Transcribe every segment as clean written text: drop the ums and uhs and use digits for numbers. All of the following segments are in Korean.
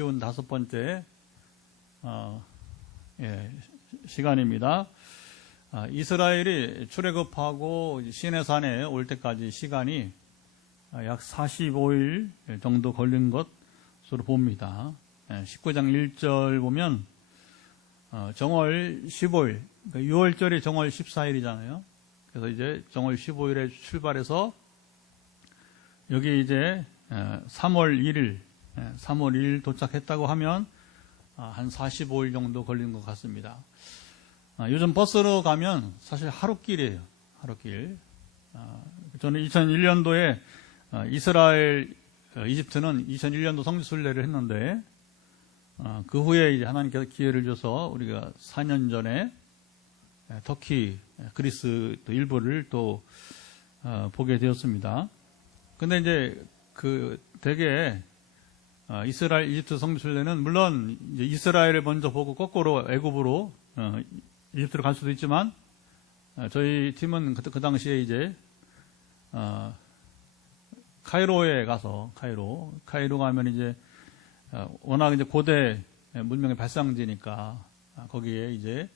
쉬운 5번째 시간입니다. 이스라엘이 출애굽하고 시내산에 올 때까지 시간이 약 45일 정도 걸린 것으로 봅니다. 19장 1절 보면 정월 15일, 그러니까 6월절이 정월 14일이잖아요. 그래서 이제 정월 15일에 출발해서 여기 이제 3월 1일 도착했다고 하면 한 45일 정도 걸린 것 같습니다. 요즘 버스로 가면 사실 하루길이에요. 하루길. 저는 2001년도에 이스라엘, 이집트는 2001년도 성지순례를 했는데 그 후에 이제 하나님께서 기회를 줘서 우리가 4년 전에 터키, 그리스 일부를 또 보게 되었습니다. 근데 이제 되게 이스라엘, 이집트 성지순례는 물론 이제 이스라엘을 먼저 보고 거꾸로 애굽으로 이집트로 갈 수도 있지만 저희 팀은 그 당시에 이제 카이로에 가서 카이로 가면 이제 워낙 이제 고대 문명의 발상지니까 거기에 이제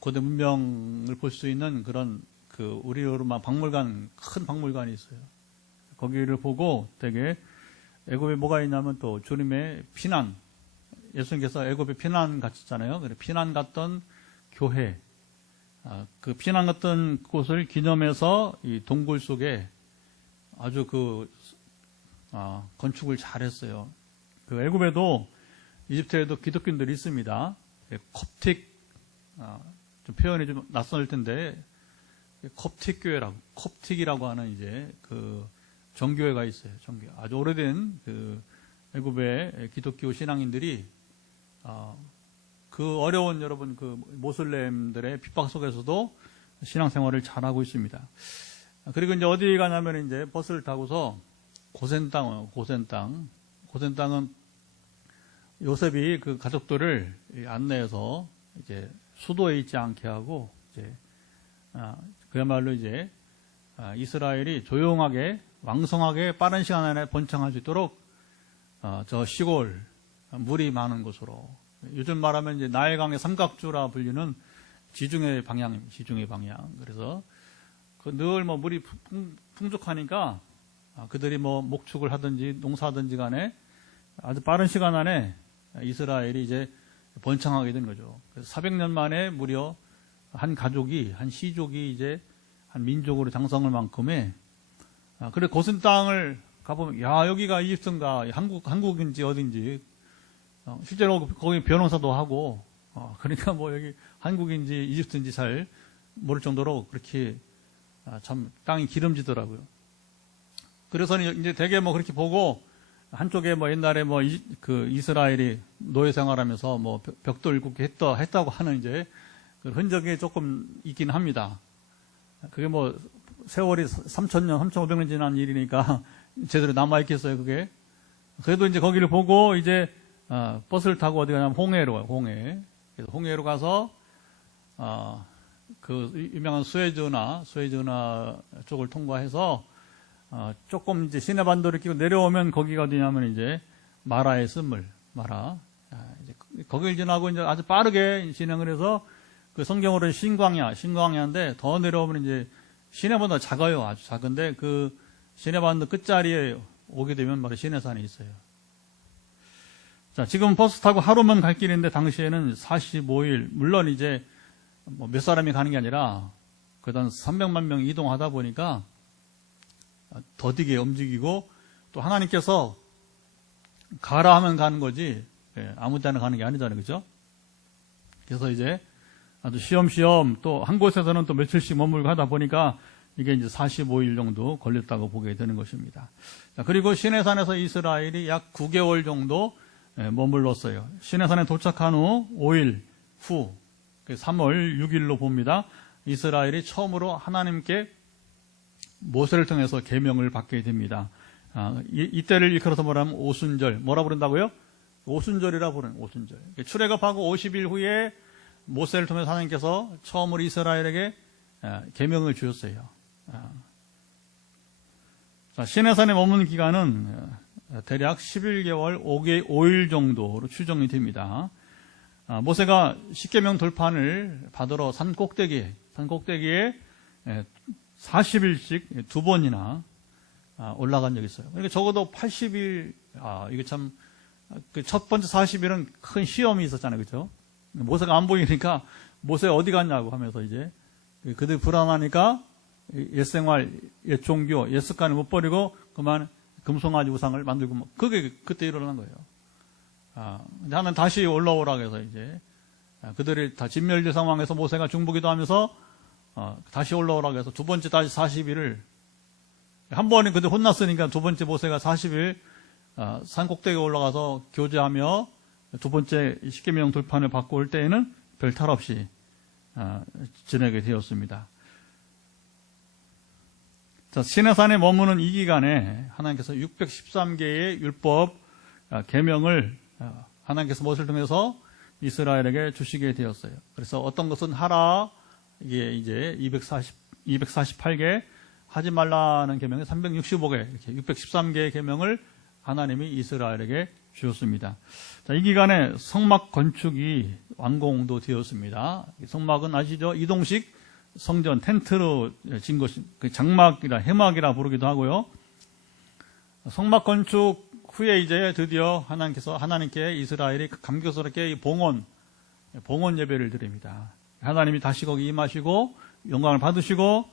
고대 문명을 볼 수 있는 그런 우리로 막 박물관, 큰 박물관이 있어요. 거기를 보고 되게 애굽에 뭐가 있냐면 또 주님의 피난, 예수님께서 애굽에 피난 가셨잖아요. 그래서 피난 갔던 교회, 그 피난 갔던 곳을 기념해서 이 동굴 속에 아주 건축을 잘했어요. 그 애굽에도 이집트에도 기독교인들이 있습니다. 콥틱, 좀 표현이 좀 낯설 텐데 콥틱 교회라고, 콥틱이라고 하는 이제 정교회가 있어요. 정교회. 아주 오래된 애굽의 기독교 신앙인들이 그 어려운 여러분 모슬렘들의 핍박 속에서도 신앙생활을 잘하고 있습니다. 그리고 이제 어디 가냐면 이제 버스를 타고서 고센 땅은 요셉이 그 가족들을 안내해서 이제 수도에 있지 않게 하고 이제 그야말로 이제 이스라엘이 조용하게 왕성하게 빠른 시간 안에 번창할 수 있도록 저 시골 물이 많은 곳으로, 요즘 말하면 이제 나일강의 삼각주라 불리는 지중해 방향입니다. 지중해 방향. 그래서 늘 물이 풍족하니까 그들이 목축을 하든지 농사하든지 간에 아주 빠른 시간 안에 이스라엘이 이제 번창하게 된 거죠. 그래서 400년 만에 무려 한 가족이, 한 시족이 이제 한 민족으로 장성할 만큼의, 그래 고센 땅을 가보면 여기가 이집트인가 한국인지 어딘지, 실제로 거기 변호사도 하고, 그러니까 여기 한국인지 이집트인지 잘 모를 정도로 그렇게 참 땅이 기름지더라고요. 그래서 이제 되게 그렇게 보고, 한쪽에 옛날에 이스라엘이 노예 생활하면서 벽돌 굽게 했다고 하는 이제 그 흔적이 조금 있긴 합니다. 그게 세월이 3,000년, 3,500년 지난 일이니까 제대로 남아있겠어요, 그게. 그래도 이제 거기를 보고 이제 버스를 타고 어디 가냐면 홍해로 가요, 홍해. 그래서 홍해로 가서 그 유명한 수에즈나 쪽을 통과해서 조금 이제 시내반도를 끼고 내려오면 거기가 어디냐면 이제 마라의 쓴물, 마라. 이제 거기를 지나고 이제 아주 빠르게 진행을 해서 그 성경으로는 신광야인데 더 내려오면 이제 시내보다 작아요. 아주 작은데 그 시내반도 끝자리에 오게 되면 바로 시내산이 있어요. 자, 지금 버스 타고 하루만 갈 길인데 당시에는 45일, 물론 이제 몇 사람이 가는 게 아니라 그다음 300만 명이 이동하다 보니까 더디게 움직이고, 또 하나님께서 가라 하면 가는 거지 아무 때나 가는 게 아니잖아요. 그죠? 그래서 이제 아주 쉬엄쉬엄 또 한 곳에서는 또 며칠씩 머물고 하다 보니까 이게 이제 45일 정도 걸렸다고 보게 되는 것입니다. 자, 그리고 시내산에서 이스라엘이 약 9개월 정도 머물렀어요. 시내산에 도착한 후 5일 후 3월 6일로 봅니다. 이스라엘이 처음으로 하나님께 모세를 통해서 계명을 받게 됩니다. 이때를 일컬어서 뭐라면 오순절, 뭐라 부른다고요? 오순절이라 부르는 오순절. 출애굽하고 50일 후에 모세를 통해서 하나님께서 처음으로 이스라엘에게 계명을 주셨어요. 자, 시내산에 머무는 기간은 대략 11개월 5일 정도로 추정이 됩니다. 모세가 십계명 돌판을 받으러 산 꼭대기에 40일씩 2번이나 올라간 적이 있어요. 그러니까 적어도 80일, 이게 참, 그 첫 번째 40일은 큰 시험이 있었잖아요. 그죠? 모세가 안 보이니까 모세 어디 갔냐고 하면서 이제 그들 불안하니까 옛생활, 옛종교, 옛습관을 못 버리고 그만 금송아지 우상을 만들고 그게 그때 일어난 거예요. 나는 다시 올라오라고 해서 이제 그들이 다 진멸될 상황에서 모세가 중보기도 하면서 다시 올라오라고 해서 두 번째 다시 40일을 한 번은 그때 혼났으니까 두 번째 모세가 40일 산 꼭대기에 올라가서 교제하며 두 번째 십계명 돌판을 받고 올 때에는 별 탈 없이 지내게 되었습니다. 자, 시내산에 머무는 이 기간에 하나님께서 613개의 율법 계명을 하나님께서 모세를 통해서 이스라엘에게 주시게 되었어요. 그래서 어떤 것은 하라, 이게 이제 248개, 하지 말라는 계명이 365개, 이렇게 613개의 계명을 하나님이 이스라엘에게 주셨습니다. 자, 이 기간에 성막 건축이 완공도 되었습니다. 성막은 아시죠? 이동식 성전, 텐트로 진 것이 장막이라, 해막이라 부르기도 하고요. 성막 건축 후에 이제 드디어 하나님께 이스라엘이 감격스럽게 봉헌 예배를 드립니다. 하나님이 다시 거기 임하시고 영광을 받으시고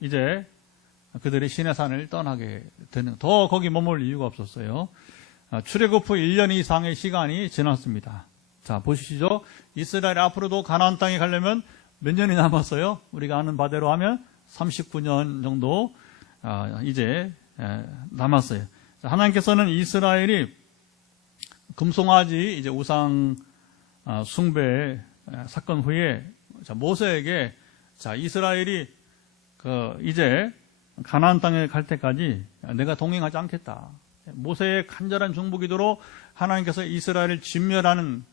이제 그들이 시내산을 떠나게 되는, 더 거기 머물 이유가 없었어요. 출애굽 후 1년 이상의 시간이 지났습니다. 자, 보시죠. 이스라엘이 앞으로도 가나안 땅에 가려면 몇 년이 남았어요? 우리가 아는 바대로 하면 39년 정도 이제 남았어요. 자, 하나님께서는 이스라엘이 금송아지 이제 우상 숭배 사건 후에 모세에게 이스라엘이 이제 가나안 땅에 갈 때까지 내가 동행하지 않겠다. 모세의 간절한 중보기도로 하나님께서 이스라엘을 진멸하는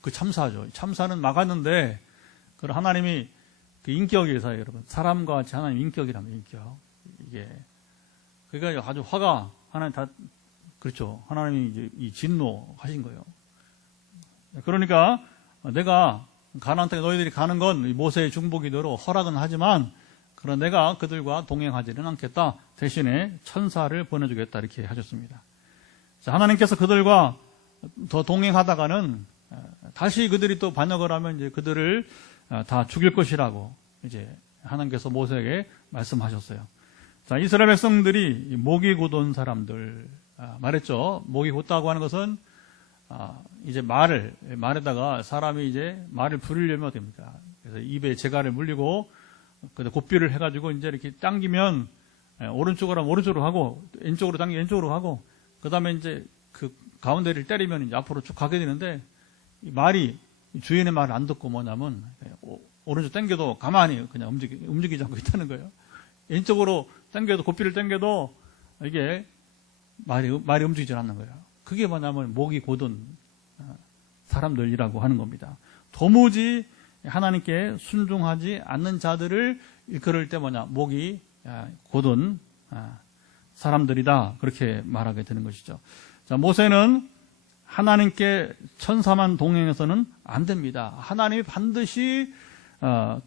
그 참사죠. 참사는 막았는데 그 하나님이 그 인격에서 여러분 사람과 같이 하나님 인격이라면 인격 이게 그러니까 아주 화가 하나님 다 그렇죠. 하나님이 이제 이 진노하신 거예요. 그러니까 내가 가나안 땅에 너희들이 가는 건 모세의 중보기도로 허락은 하지만 그러나 내가 그들과 동행하지는 않겠다. 대신에 천사를 보내주겠다. 이렇게 하셨습니다. 자, 하나님께서 그들과 더 동행하다가는 다시 그들이 또 반역을 하면 이제 그들을 다 죽일 것이라고 이제 하나님께서 모세에게 말씀하셨어요. 자, 이스라엘 백성들이 목이 곧온 사람들 말했죠. 목이 곧다고 하는 것은 이제 말에다가 사람이 이제 말을 부리려면 어떻습니까? 그래서 입에 재갈을 물리고 곱비를 해가지고 이제 이렇게 당기면 오른쪽으로 하면 오른쪽으로 하고 왼쪽으로 당기면 왼쪽으로 하고 그 다음에 이제 그 가운데를 때리면 이제 앞으로 쭉 가게 되는데 이 말이 주인의 말을 안 듣고 뭐냐면 오른쪽 당겨도 가만히 그냥 움직이지 않고 있다는 거예요. 왼쪽으로 당겨도 곱비를 당겨도 이게 말이 움직이지 않는 거예요. 그게 뭐냐면 목이 곧은 사람들이라고 하는 겁니다. 도무지 하나님께 순종하지 않는 자들을 일컬을 때 목이 곧은 사람들이다. 그렇게 말하게 되는 것이죠. 자, 모세는 하나님께 천사만 동행해서는 안 됩니다. 하나님이 반드시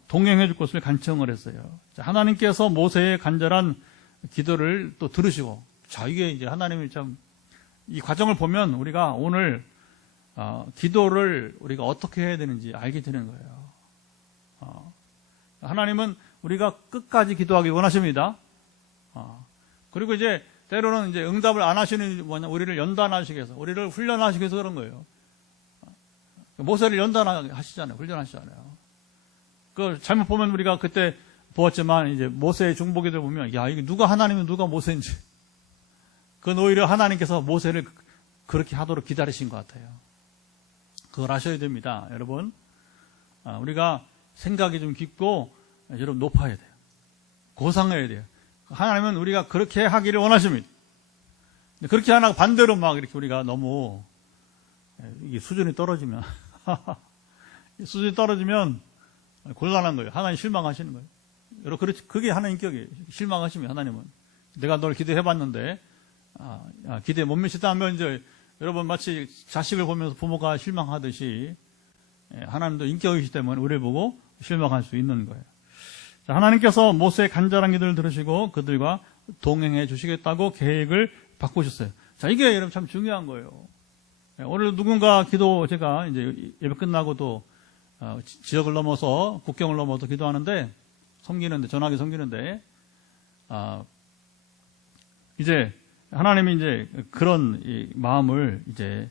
동행해 줄 것을 간청을 했어요. 자, 하나님께서 모세의 간절한 기도를 또 들으시고, 자, 이게 이제 하나님이 참, 이 과정을 보면 우리가 오늘 기도를 우리가 어떻게 해야 되는지 알게 되는 거예요. 하나님은 우리가 끝까지 기도하기 원하십니다. 그리고 이제 때로는 이제 응답을 안 하시는 우리를 연단하시기 위해서, 우리를 훈련하시기 위해서 그런 거예요. 모세를 연단하시잖아요. 훈련하시잖아요. 그 잘못 보면 우리가 그때 보았지만 이제 모세의 중보기도를 보면 야, 이게 누가 하나님은 누가 모세인지. 그건 오히려 하나님께서 모세를 그렇게 하도록 기다리신 것 같아요. 그걸 아셔야 됩니다. 여러분, 우리가 생각이 좀 깊고 여러분 높아야 돼요. 고상해야 돼요. 하나님은 우리가 그렇게 하기를 원하십니다. 그렇게 안 하고 반대로 막 이렇게 우리가 너무 이게 수준이 떨어지면 수준이 떨어지면 곤란한 거예요. 하나님 실망하시는 거예요. 여러분, 그게 하나님 인격이에요. 실망하시면 하나님은 내가 널 기도해봤는데 기대에 못 미치다면 이제 여러분 마치 자식을 보면서 부모가 실망하듯이 하나님도 인격이시기 때문에 우리를 보고 실망할 수 있는 거예요. 자, 하나님께서 모세의 간절한 기도를 들으시고 그들과 동행해 주시겠다고 계획을 바꾸셨어요. 자, 이게 여러분 참 중요한 거예요. 오늘 누군가 기도 제가 이제 예배 끝나고도 지역을 넘어서 국경을 넘어서 기도하는데 전화기 섬기는데 이제 하나님이 이제 그런 이 마음을 이제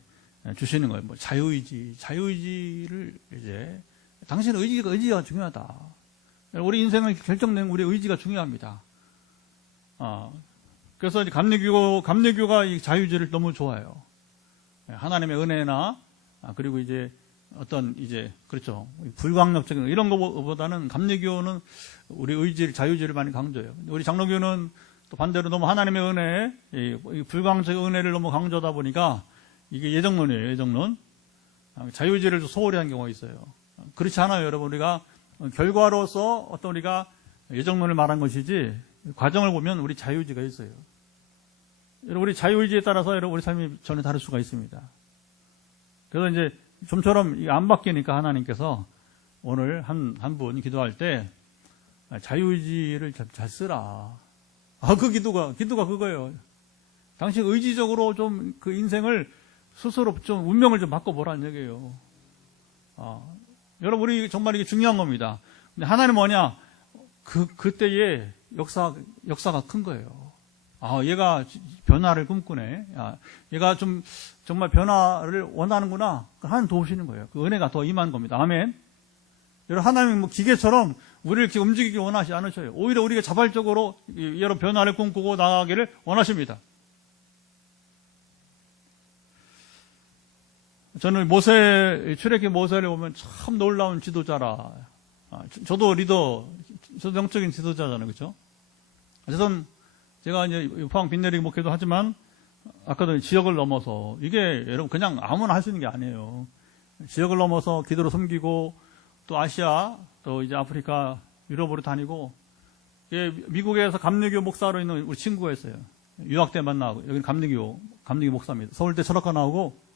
주시는 거예요. 뭐 자유의지를 이제 당신의 의지가 중요하다. 우리 인생을 결정내는 우리의 의지가 중요합니다. 그래서 이제 감리교가 이 자유의지를 너무 좋아해요. 하나님의 은혜나 그리고 이제 어떤 이제 그렇죠 불광력적인 이런 것보다는 감리교는 우리 자유의지를 많이 강조해요. 우리 장로교는 또 반대로 너무 하나님의 은혜, 이 불광적인 은혜를 너무 강조하다 보니까 이게 예정론이에요. 예정론. 자유의지를 소홀히 한 경우가 있어요. 그렇지 않아요, 여러분. 우리가 결과로서 어떤 우리가 예정론을 말한 것이지 과정을 보면 우리 자유의지가 있어요. 여러분, 우리 자유의지에 따라서 여러분 우리 삶이 전혀 다를 수가 있습니다. 그래서 이제 좀처럼 안 바뀌니까 하나님께서 오늘 한 분 기도할 때 자유의지를 잘 쓰라. 그 기도가 그거예요. 당신 의지적으로 좀 그 인생을 스스로 좀 운명을 좀 바꿔보라는 얘기예요. 여러분, 우리 정말 이게 중요한 겁니다. 근데 하나님은 뭐냐? 그때의 역사가 큰 거예요. 얘가 변화를 꿈꾸네. 얘가 좀 정말 변화를 원하는구나. 하나님 도우시는 거예요. 그 은혜가 더 임한 겁니다. 아멘. 여러분, 하나님은 뭐 기계처럼 우리를 이렇게 움직이기 원하지 않으셔요. 오히려 우리가 자발적으로 여러 변화를 꿈꾸고 나가기를 원하십니다. 저는 출애굽기 모세를 보면 참 놀라운 지도자라. 저도 영적인 지도자잖아요. 그렇죠? 어쨌든 제가 이제 포항 빛내리기 목회도 하지만 아까도 지역을 넘어서 이게 여러분 그냥 아무나 할 수 있는 게 아니에요. 지역을 넘어서 기도로 섬기고 또 아시아 또 이제 아프리카 유럽으로 다니고 미국에서 감리교 목사로 있는 우리 친구가 있어요. 유학 때 만나고 여기는 감리교 목사입니다. 서울대 철학과 나오고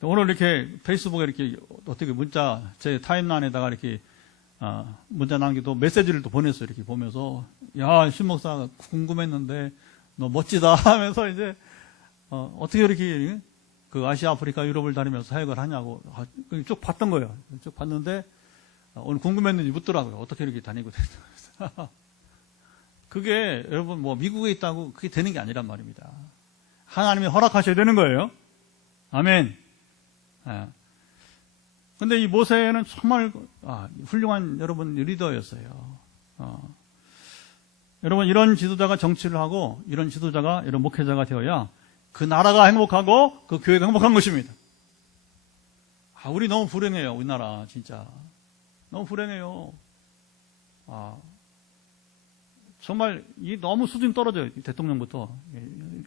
오늘 이렇게 페이스북에 이렇게 어떻게 문자 제 타임라인에다가 이렇게 문자 남기도 메시지를 또 보냈어요. 이렇게 보면서 신 목사 궁금했는데 너 멋지다 하면서 이제 어떻게 이렇게 그 아시아 아프리카 유럽을 다니면서 사역을 하냐고 쭉 봤던 거예요. 쭉 봤는데 오늘 궁금했는지 묻더라고요. 어떻게 이렇게 다니고 됐다. 그게 여러분 뭐 미국에 있다고 그게 되는 게 아니란 말입니다. 하나님이 허락하셔야 되는 거예요. 아멘. 근데 이 모세는 정말 훌륭한 여러분 리더였어요. 여러분 이런 지도자가 정치를 하고 이런 지도자가 이런 목회자가 되어야 그 나라가 행복하고 그 교회가 행복한 것입니다. 우리 너무 불행해요. 우리나라 진짜 너무 불행해요. 정말 너무 수준이 떨어져요. 대통령부터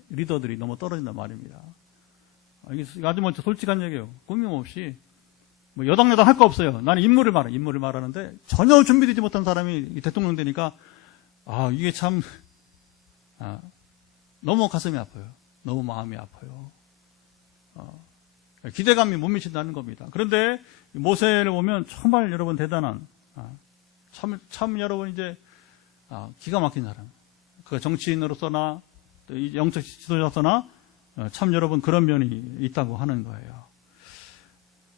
리더들이 너무 떨어진단 말입니다. 이게 아주 먼저 솔직한 얘기예요. 꾸밈 없이 뭐 여당 할 거 없어요. 나는 인물을 말하는데 전혀 준비되지 못한 사람이 대통령 되니까 이게 참 너무 가슴이 아파요. 너무 마음이 아파요. 기대감이 못 미친다는 겁니다. 그런데 모세를 보면 정말 여러분 대단한 참 여러분 이제 기가 막힌 사람. 그 정치인으로서나 또 영적 지도자로서나 참 여러분 그런 면이 있다고 하는 거예요.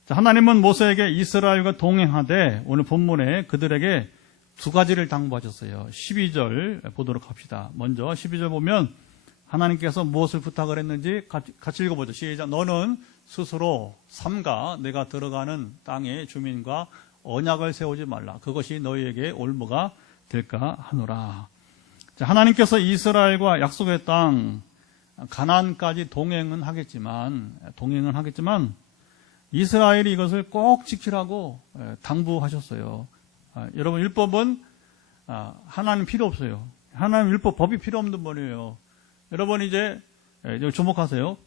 자, 하나님은 모세에게 이스라엘과 동행하되 오늘 본문에 그들에게 두 가지를 당부하셨어요. 12절 보도록 합시다. 먼저 12절 보면 하나님께서 무엇을 부탁을 했는지 같이 읽어보죠. 시작. 너는 스스로 삼가 내가 들어가는 땅의 주민과 언약을 세우지 말라. 그것이 너희에게 올무가 될까 하노라. 자, 하나님께서 이스라엘과 약속의 땅 가나안까지 동행은 하겠지만 이스라엘이 이것을 꼭 지키라고 당부하셨어요. 여러분 율법은 하나님 필요 없어요. 하나님 율법 법이 필요 없는 분이에요. 여러분 이제 주목하세요.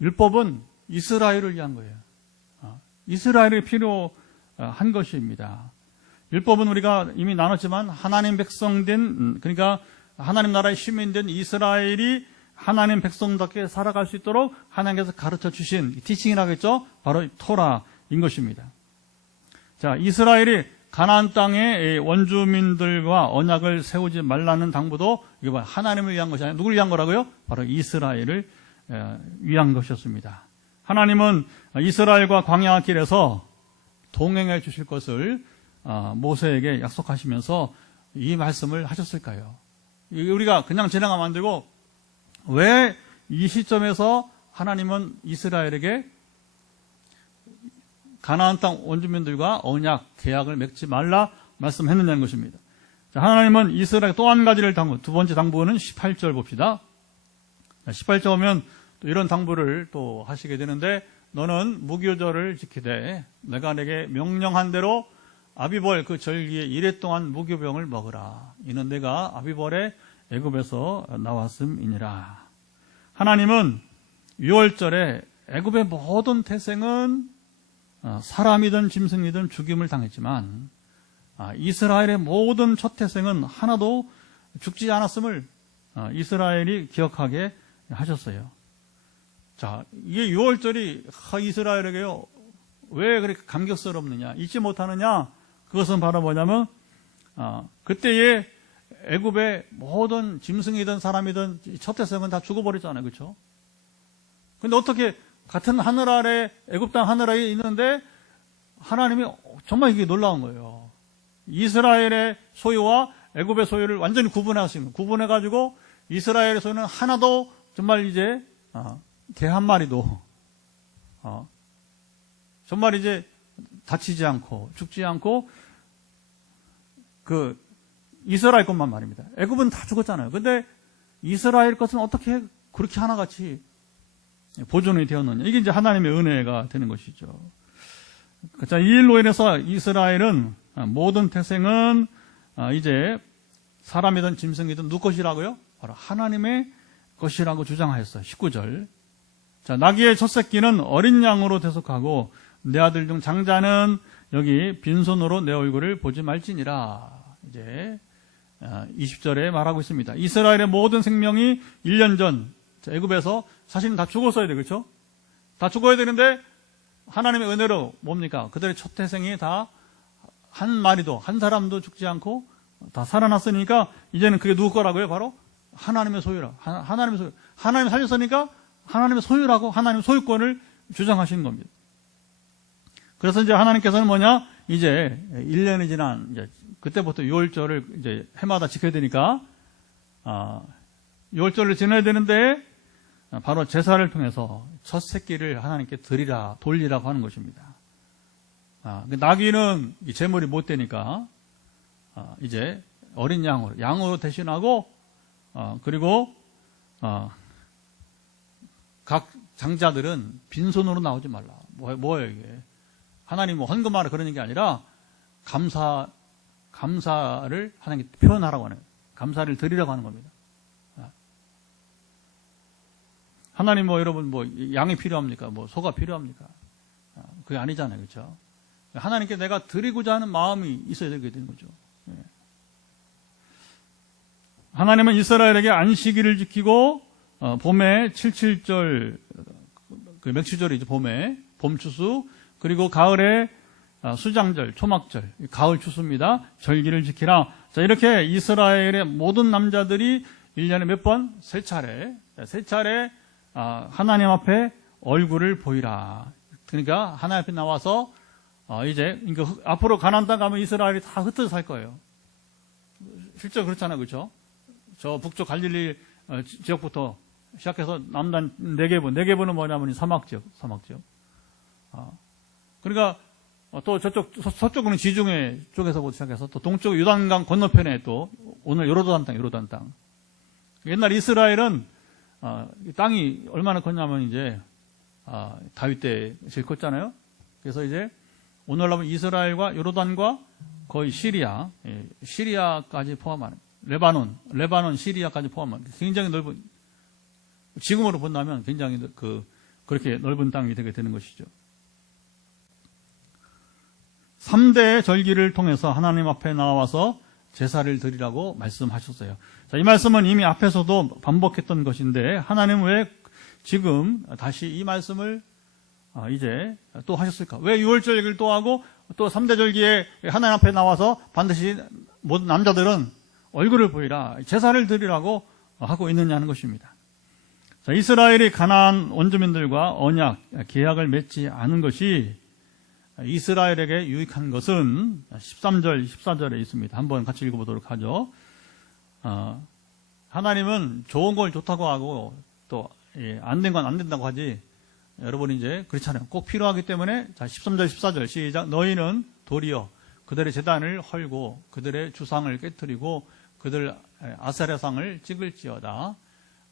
율법은 이스라엘을 위한 거예요. 이스라엘이 필요한 것입니다. 율법은 우리가 이미 나눴지만 하나님 백성된 그러니까 하나님 나라의 시민된 이스라엘이 하나님 백성답게 살아갈 수 있도록 하나님께서 가르쳐 주신 티칭이라겠죠. 바로 토라인 것입니다. 자, 이스라엘이 가나안 땅의 원주민들과 언약을 세우지 말라는 당부도 이게 하나님을 위한 것이 아니라 누구를 위한 거라고요? 바로 이스라엘을 위한 것이었습니다. 하나님은 이스라엘과 광야 길에서 동행해 주실 것을 모세에게 약속하시면서 이 말씀을 하셨을까요? 우리가 그냥 지나가면 안 되고 왜 이 시점에서 하나님은 이스라엘에게 가나안 땅 원주민들과 언약, 계약을 맺지 말라 말씀했느냐는 것입니다. 자, 하나님은 이스라엘 또 한 가지를 두 번째 당부는 18절 봅시다. 18절 보면 또 이런 당부를 또 하시게 되는데 너는 무교절을 지키되 내가 내게 명령한 대로 아비벌 그 절기에 이래 동안 무교병을 먹으라. 이는 내가 아비벌의 애굽에서 나왔음이니라. 하나님은 6월절에 애굽의 모든 태생은 사람이든 짐승이든 죽임을 당했지만 이스라엘의 모든 첫 태생은 하나도 죽지 않았음을 이스라엘이 기억하게 하셨어요. 자, 이게 6월절이 이스라엘에게요 왜 그렇게 감격스럽느냐, 잊지 못하느냐? 그것은 바로 뭐냐면 그때의 애굽의 모든 짐승이든 사람이든 첫 태생은 다 죽어버렸잖아요, 그렇죠? 근데 어떻게 같은 하늘 아래 애굽 땅 하늘 아래에 있는데 하나님이 정말 이게 놀라운 거예요. 이스라엘의 소유와 애굽의 소유를 완전히 구분해가지고 이스라엘의 소유는 하나도 정말 이제 개 한 마리도 정말 이제 다치지 않고 죽지 않고 그 이스라엘 것만 말입니다. 애굽은 다 죽었잖아요. 근데 이스라엘 것은 어떻게 그렇게 하나같이 보존이 되었느냐. 이게 이제 하나님의 은혜가 되는 것이죠. 자, 이 일로 인해서 이스라엘은 모든 태생은 이제 사람이든 짐승이든 누구 것이라고요? 바로 하나님의 것이라고 주장하였어요. 19절. 자, 나귀의 첫 새끼는 어린 양으로 대속하고 내 아들 중 장자는 여기 빈손으로 내 얼굴을 보지 말지니라. 이제 20절에 말하고 있습니다. 이스라엘의 모든 생명이 1년 전 애굽에서 사실은 다 죽었어야 돼, 그렇죠? 다 죽어야 되는데 하나님의 은혜로 뭡니까? 그들의 첫 태생이 다 한 마리도 한 사람도 죽지 않고 다 살아났으니까 이제는 그게 누구 거라고요? 바로 하나님의 소유라. 하나님의 소유. 하나님 살렸으니까 하나님의 소유라고 하나님의 소유권을 주장하시는 겁니다. 그래서 이제 하나님께서는 뭐냐? 이제 1년이 지난 이제 그때부터 6월절을 이제 해마다 지켜야 되니까 6월절을 지내야 되는데 바로 제사를 통해서 첫 새끼를 하나님께 돌리라고 하는 것입니다. 나귀는 제물이 못 되니까 이제 어린 양으로 대신하고 그리고 각 장자들은 빈손으로 나오지 말라. 뭐예요 이게? 하나님 헌금하라 그러는 게 아니라 감사를 하나님께 표현하라고 하는 거예요. 감사를 드리라고 하는 겁니다. 하나님 여러분 양이 필요합니까? 소가 필요합니까? 그게 아니잖아요, 그렇죠? 하나님께 내가 드리고자 하는 마음이 있어야 되게 되는 거죠. 하나님은 이스라엘에게 안식일을 지키고 봄에 77절 그 맥추절이죠. 봄에 봄추수 그리고 가을에 수장절, 초막절, 가을 추수입니다. 절기를 지키라. 자, 이렇게 이스라엘의 모든 남자들이 1년에 몇 번? 세 차례 하나님 앞에 얼굴을 보이라. 그러니까 하나님 앞에 나와서 이제 앞으로 가나안 땅 가면 이스라엘이 다 흩어져 살 거예요. 실제로 그렇잖아요, 그렇죠? 저 북쪽 갈릴리 지역부터 시작해서 남단 네게브는 뭐냐면 사막 지역. 그러니까 또 서쪽은 지중해 쪽에서부터 시작해서 또 동쪽 요단강 건너편에 또 오늘 요르단 땅. 옛날 이스라엘은 땅이 얼마나 컸냐면 이제 다윗 때 제일 컸잖아요. 그래서 이제 오늘날은 이스라엘과 요르단과 거의 시리아까지 포함하는 레바논, 시리아까지 포함하는 굉장히 넓은, 지금으로 본다면 굉장히 그렇게 넓은 땅이 되게 되는 것이죠. 3대의 절기를 통해서 하나님 앞에 나와서 제사를 드리라고 말씀하셨어요. 자, 이 말씀은 이미 앞에서도 반복했던 것인데 하나님은 왜 지금 다시 이 말씀을 이제 또 하셨을까? 왜 6월절기를 또 하고 또 3대절기에 하나님 앞에 나와서 반드시 모든 남자들은 얼굴을 보이라, 제사를 드리라고 하고 있느냐는 것입니다. 자, 이스라엘이 가나안 원주민들과 언약, 계약을 맺지 않은 것이 이스라엘에게 유익한 것은 13절, 14절에 있습니다. 한번 같이 읽어보도록 하죠. 하나님은 좋은 걸 좋다고 하고 또 안 된 건 안 된다고 하지, 여러분 이제 그렇잖아요. 꼭 필요하기 때문에, 자, 13절, 14절 시작. 너희는 도리어 그들의 제단을 헐고 그들의 주상을 깨뜨리고 그들 아세라상을 찍을지어다.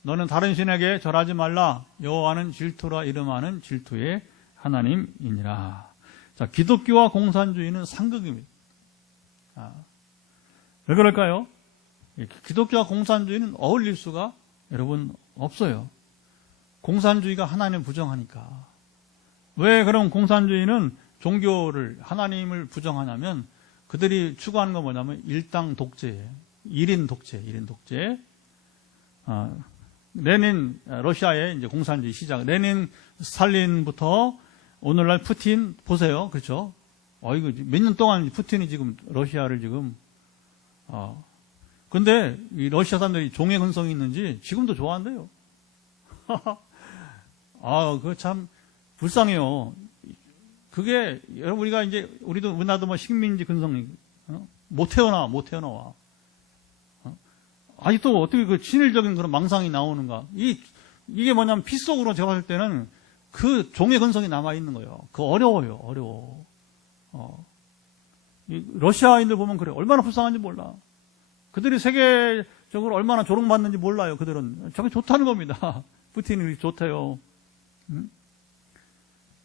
너는 다른 신에게 절하지 말라. 여호와는 질투라 이름하는 질투의 하나님이니라. 자, 기독교와 공산주의는 상극입니다. 왜 그럴까요? 기독교와 공산주의는 어울릴 수가 여러분 없어요. 공산주의가 하나님을 부정하니까. 왜 그럼 공산주의는 종교를, 하나님을 부정하냐면 그들이 추구하는 건 뭐냐면 일당 독재예요. 1인 독재. 레닌, 러시아의 이제 공산주의 시작. 레닌, 스탈린부터 오늘날 푸틴 보세요. 그렇죠? 이거 몇 년 동안 푸틴이 지금 러시아를 지금, 근데 이 러시아 사람들이 종의 근성이 있는지 지금도 좋아한대요. 그거 참 불쌍해요. 그게, 여러분, 우리나라도 뭐 식민지 근성이, 못 태어나와. 아직도 어떻게 그 친일적인 그런 망상이 나오는가. 이게 뭐냐면 피 속으로 제가 봤을 때는 그 종의 근성이 남아있는 거예요. 그거 어려워. 러시아인들 보면 그래. 얼마나 불쌍한지 몰라. 그들이 세계적으로 얼마나 조롱받는지 몰라요. 그들은. 저게 좋다는 겁니다. 푸틴이 좋대요.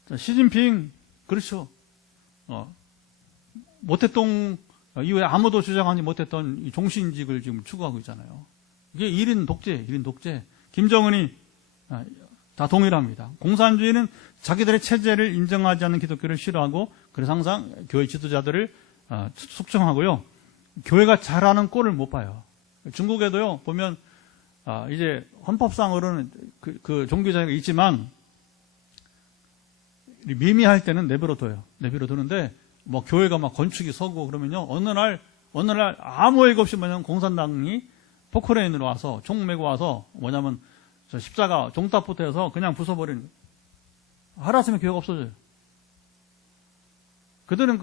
자, 시진핑, 그렇죠. 모태똥 이후에 아무도 주장하지 못했던 이 종신직을 지금 추구하고 있잖아요. 이게 1인 독재. 김정은이 다 동일합니다. 공산주의는 자기들의 체제를 인정하지 않는 기독교를 싫어하고, 그래서 항상 교회 지도자들을 숙청하고요. 교회가 잘하는 꼴을 못 봐요. 중국에도요, 보면, 이제 헌법상으로는 그 종교자유가 있지만, 미미할 때는 내버려둬요. 내버려두는데, 뭐 교회가 막 건축이 서고 그러면요, 어느 날 아무 얘기 없이 뭐냐면 공산당이 포크레인으로 와서 총 메고 와서 뭐냐면 저 십자가 종탑부터해서 그냥 부숴버리는 거예요. 하라스면 교회가 없어져요. 그들은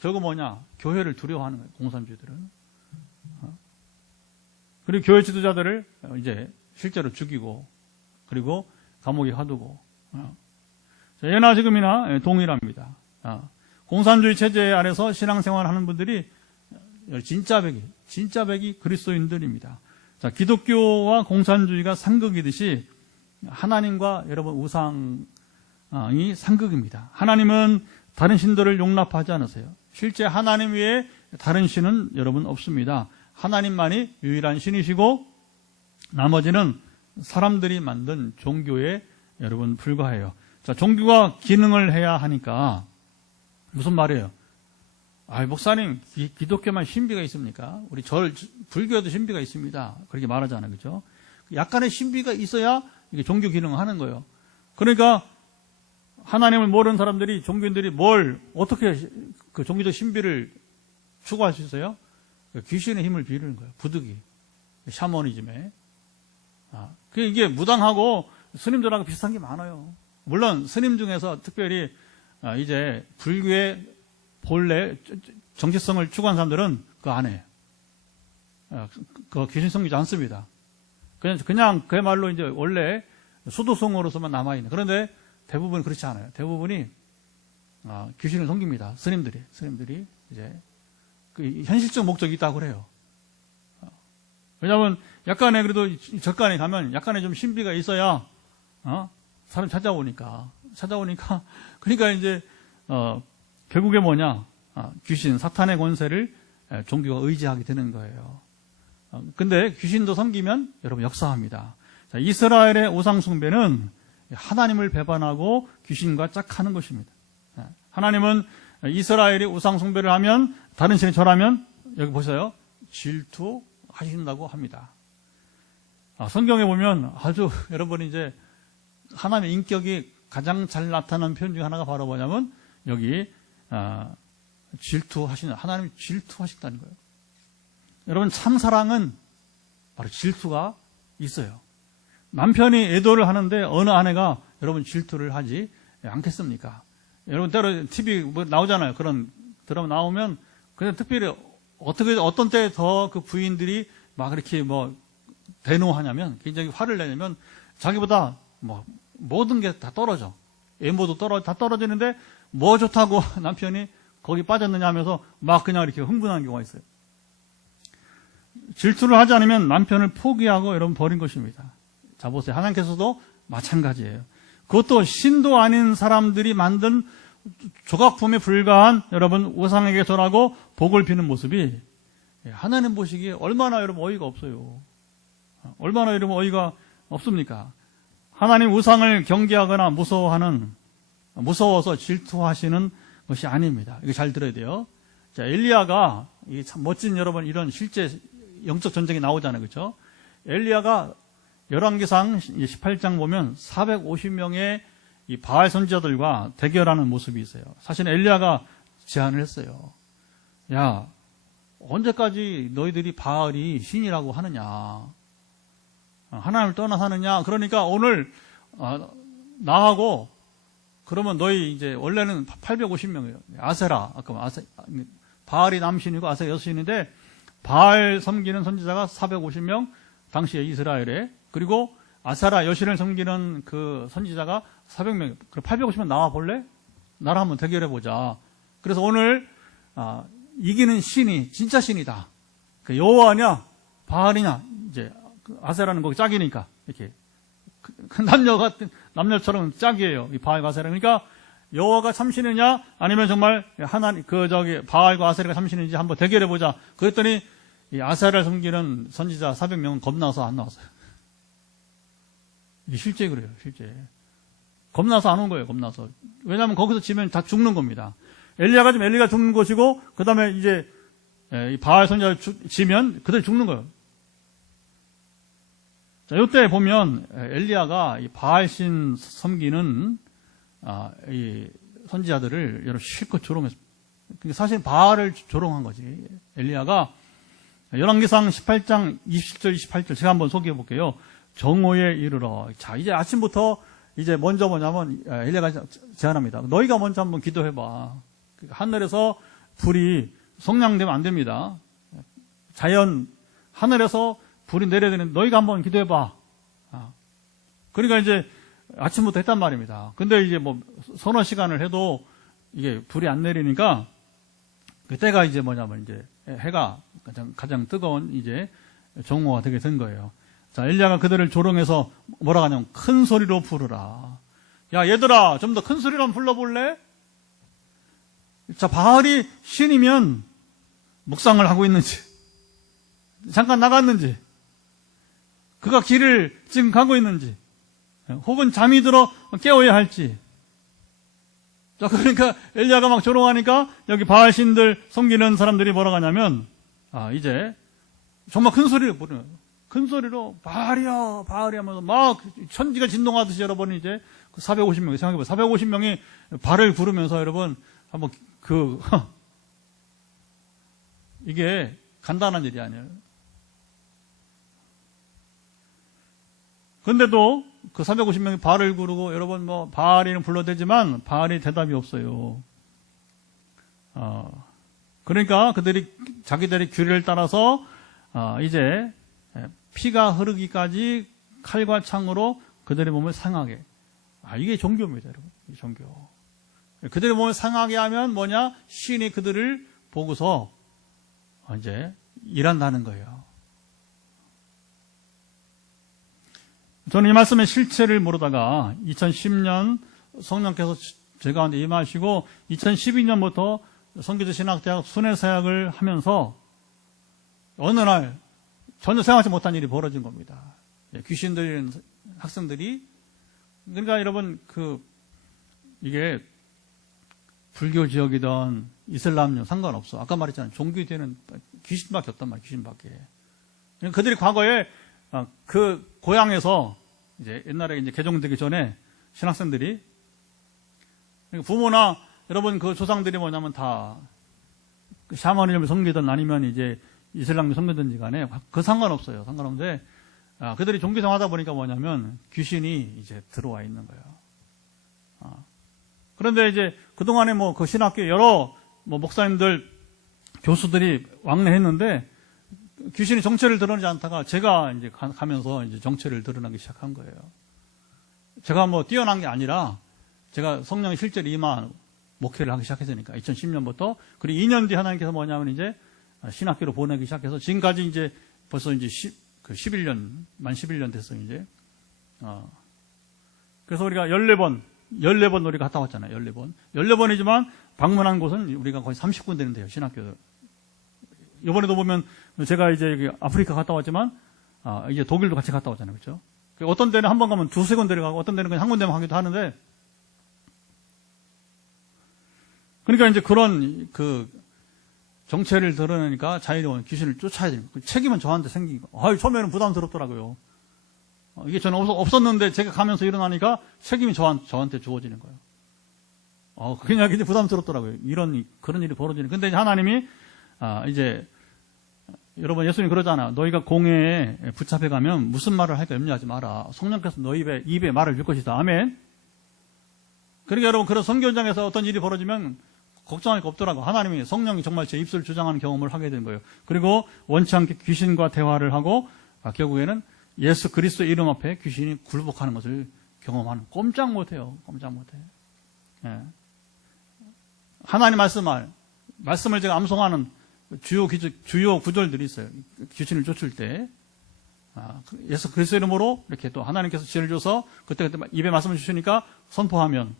저거 뭐냐, 교회를 두려워하는 거예요. 공산주의들은. 그리고 교회 지도자들을 이제 실제로 죽이고, 그리고 감옥에 가두고. 예나 지금이나 동일합니다. 공산주의 체제 아래서 신앙생활 하는 분들이 진짜 백이 그리스도인들입니다. 자, 기독교와 공산주의가 상극이듯이 하나님과 여러분 우상이 상극입니다. 하나님은 다른 신들을 용납하지 않으세요. 실제 하나님 외에 다른 신은 여러분 없습니다. 하나님만이 유일한 신이시고 나머지는 사람들이 만든 종교에 여러분 불과해요. 자, 종교가 기능을 해야 하니까 무슨 말이에요? 목사님, 기독교만 신비가 있습니까? 우리 불교에도 신비가 있습니다. 그렇게 말하잖아요. 그죠? 약간의 신비가 있어야 이게 종교 기능을 하는 거예요. 그러니까 하나님을 모르는 사람들이, 종교인들이 어떻게 그 종교적 신비를 추구할 수 있어요? 귀신의 힘을 빌리는 거예요. 부득이. 샤머니즘에. 이게 무당하고 스님들하고 비슷한 게 많아요. 물론 스님 중에서 특별히 이제 불교의 본래 정체성을 추구한 사람들은 그 안에 그 귀신 섬기지 않습니다. 그냥 그야말로 이제 원래 수도승으로서만 남아있는. 그런데 대부분 그렇지 않아요. 대부분이 귀신을 섬깁니다. 스님들이 이제 그 현실적 목적이 있다고 그래요. 왜냐하면 약간의 그래도 절간에 가면 약간의 좀 신비가 있어야 사람 찾아오니까 그러니까 이제 결국에 뭐냐, 귀신 사탄의 권세를 종교가 의지하게 되는 거예요. 근데 귀신도 섬기면 여러분 역사합니다. 자, 이스라엘의 우상 숭배는 하나님을 배반하고 귀신과 짝하는 것입니다. 하나님은 이스라엘이 우상 숭배를 하면, 다른 신에 절하면 여기 보세요. 질투하신다고 합니다. 성경에 보면 아주 여러분이 이제 하나님의 인격이 가장 잘 나타나는 표현 중에 하나가 바로 뭐냐면 여기 하나님 질투하신다는 거예요. 여러분 참 사랑은 바로 질투가 있어요. 남편이 애도를 하는데 어느 아내가 여러분 질투를 하지 않겠습니까? 여러분 때로 TV 뭐 나오잖아요. 그런 드라마 나오면 그냥 특별히 어떤 때 더 그 부인들이 막 이렇게 뭐 대노하냐면 굉장히 화를 내냐면 자기보다 뭐 모든 게 다 떨어져. 외모도 다 떨어지는데 뭐 좋다고 남편이 거기 빠졌느냐 하면서 막 그냥 이렇게 흥분하는 경우가 있어요. 질투를 하지 않으면 남편을 포기하고 여러분 버린 것입니다. 자 보세요. 하나님께서도 마찬가지예요. 그것도 신도 아닌 사람들이 만든 조각품에 불과한 여러분 우상에게 절하고 복을 비는 모습이 하나님 보시기에 얼마나 여러분 어이가 없어요. 얼마나 여러분 어이가 없습니까? 하나님 우상을 경계하거나 무서워서 질투하시는 것이 아닙니다. 이거 잘 들어야 돼요. 자, 엘리야가 참 멋진 여러분 이런 실제 영적 전쟁이 나오잖아요. 그렇죠? 엘리야가 열왕기상 18장 보면 450명의 이 바알 선지자들과 대결하는 모습이 있어요. 사실 엘리야가 제안을 했어요. 야, 언제까지 너희들이 바알이 신이라고 하느냐? 하나님을 떠나 사느냐? 그러니까 오늘 나하고 그러면 너희 이제 원래는 850명이에요. 아세라, 바알이 남신이고 아세라 여신인데 바알 섬기는 선지자가 450명, 당시에 이스라엘에. 그리고 아세라 여신을 섬기는 그 선지자가 400명. 그럼 850명 나와 볼래? 나랑 한번 대결해 보자. 그래서 오늘 이기는 신이 진짜 신이다. 그 여호와냐, 바알이냐. 이제 아세라는 거기 짝이니까 이렇게 남녀처럼 짝이에요. 이 바알과 아세라. 그러니까 여호와가 참신이냐 아니면 정말 바알과 아세라가 참신인지 한번 대결해 보자. 그랬더니 이 아세라를 섬기는 선지자 400명은 겁나서 안 나왔어요. 이게 실제 그래요. 실제 겁나서 안 온 거예요. 겁나서. 왜냐하면 거기서 지면 다 죽는 겁니다. 엘리야가 지면 엘리가 죽는 것이고 그 다음에 이제 이 바알 선지자를 지면 그들 죽는 거예요. 자, 이때 보면 엘리야가 이 바알신 섬기는 이 선지자들을 여러분 실컷 조롱했습니다. 사실 바알을 조롱한 거지. 엘리야가 열왕기상 18장 27절 28절 제가 한번 소개해 볼게요. 정오에 이르러. 자, 이제 아침부터 이제 먼저 뭐냐면 엘리야가 제안합니다. 너희가 먼저 한번 기도해봐. 하늘에서 불이 성량되면 안 됩니다. 하늘에서 불이 내려야 되는데 너희가 한번 기도해봐. 그러니까 이제 아침부터 했단 말입니다. 근데 이제 뭐 서너 시간을 해도 이게 불이 안 내리니까 그때가 이제 뭐냐면 이제 해가 가장 뜨거운 이제 정오가 되게 된 거예요. 자, 엘리야가 그들을 조롱해서 뭐라고 하냐면 큰 소리로 부르라. 야, 얘들아, 좀 더 큰 소리로 한번 불러볼래? 자, 바알이 신이면 묵상을 하고 있는지, 잠깐 나갔는지, 그가 길을 지금 가고 있는지, 혹은 잠이 들어 깨워야 할지. 자, 그러니까 엘리야가 막 조롱하니까 여기 바알 신들 섬기는 사람들이 뭐라고 하냐면, 이제 정말 큰 소리로 부르는 거예요. 큰 소리로 바알이야, 바알이야 하면서 막 천지가 진동하듯이 여러분 이제 450명 생각해보세요. 450명이 발을 구르면서 여러분 한번 이게 간단한 일이 아니에요. 근데도 그 450명이 바알을 구르고 여러분 뭐 바알이는 불러대지만 바알이 대답이 없어요. 그러니까 그들이 자기들의 규례를 따라서 이제 피가 흐르기까지 칼과 창으로 그들의 몸을 상하게. 이게 종교입니다, 여러분. 이게 종교. 그들의 몸을 상하게 하면 뭐냐? 신이 그들을 보고서 이제 일한다는 거예요. 저는 이 말씀의 실체를 모르다가 2010년 성령께서 제 가운데 임하시고 2012년부터 선교제 신학대학 순회사역을 하면서 어느 날 전혀 생각하지 못한 일이 벌어진 겁니다. 귀신 들리는 학생들이, 그러니까 여러분 이게 불교 지역이든 이슬람교 상관없어. 아까 말했잖아요. 종교되는 귀신밖에 없단 말이에요. 귀신밖에. 그들이 과거에 그 고향에서 이제 옛날에 이제 개종되기 전에 신학생들이 부모나 여러분 그 조상들이 뭐냐면 다 샤머니즘을 섬기든 아니면 이제 이슬람을 섬기든지 간에 그 상관없어요. 상관없는데 그들이 종교생 하다 보니까 뭐냐면 귀신이 이제 들어와 있는 거예요. 그런데 이제 그동안에 뭐 그 신학교 여러 뭐 목사님들 교수들이 왕래했는데 귀신이 정체를 드러내지 않다가 제가 이제 가면서 이제 정체를 드러나기 시작한 거예요. 제가 뭐 뛰어난 게 아니라 제가 성령이 실제로 임한 목회를 하기 시작했으니까 2010년부터 그리고 2년 뒤에 하나님께서 뭐냐면 이제 신학교로 보내기 시작해서 지금까지 이제 벌써 이제 11년 만 11년 됐어요 이제. 그래서 우리가 14번 우리가 갔다 왔잖아요. 14번이지만 방문한 곳은 우리가 거의 30군 되는데요. 신학교. 이번에도 보면 제가 이제 아프리카 갔다 왔지만 이제 독일도 같이 갔다 왔잖아요. 그렇죠? 어떤 데는 한 번 가면 두세 군데를 가고 어떤 데는 그냥 한 군데만 가기도 하는데 그러니까 이제 그런 그 정체를 드러내니까 자유로운 귀신을 쫓아야 됩니다. 그 책임은 저한테 생긴 거. 처음에는 부담스럽더라고요. 이게 저는 없었는데 제가 가면서 일어나니까 책임이 저한테 주어지는 거예요. 그냥 이제 부담스럽더라고요. 그런 일이 벌어지는. 근데 이제 하나님이, 이제, 여러분 예수님 그러잖아. 너희가 공회에 붙잡혀 가면 무슨 말을 할까 염려하지 마라. 성령께서 너희 입에 말을 줄 것이다. 아멘. 그러니까 여러분 그런 선교 현장에서 어떤 일이 벌어지면 걱정할 거 없더라고. 하나님이 성령이 정말 제 입술을 주장하는 경험을 하게 된 거예요. 그리고 원치 않게 귀신과 대화를 하고, 결국에는 예수 그리스도 이름 앞에 귀신이 굴복하는 것을 경험하는. 꼼짝 못해요. 꼼짝 못해. 예. 하나님 말씀을 제가 암송하는 주요 구절들이 있어요. 귀신을 쫓을 때. 예수 그리스도 이름으로 이렇게 또 하나님께서 지혜를 줘서 그때 입에 말씀을 주시니까 선포하면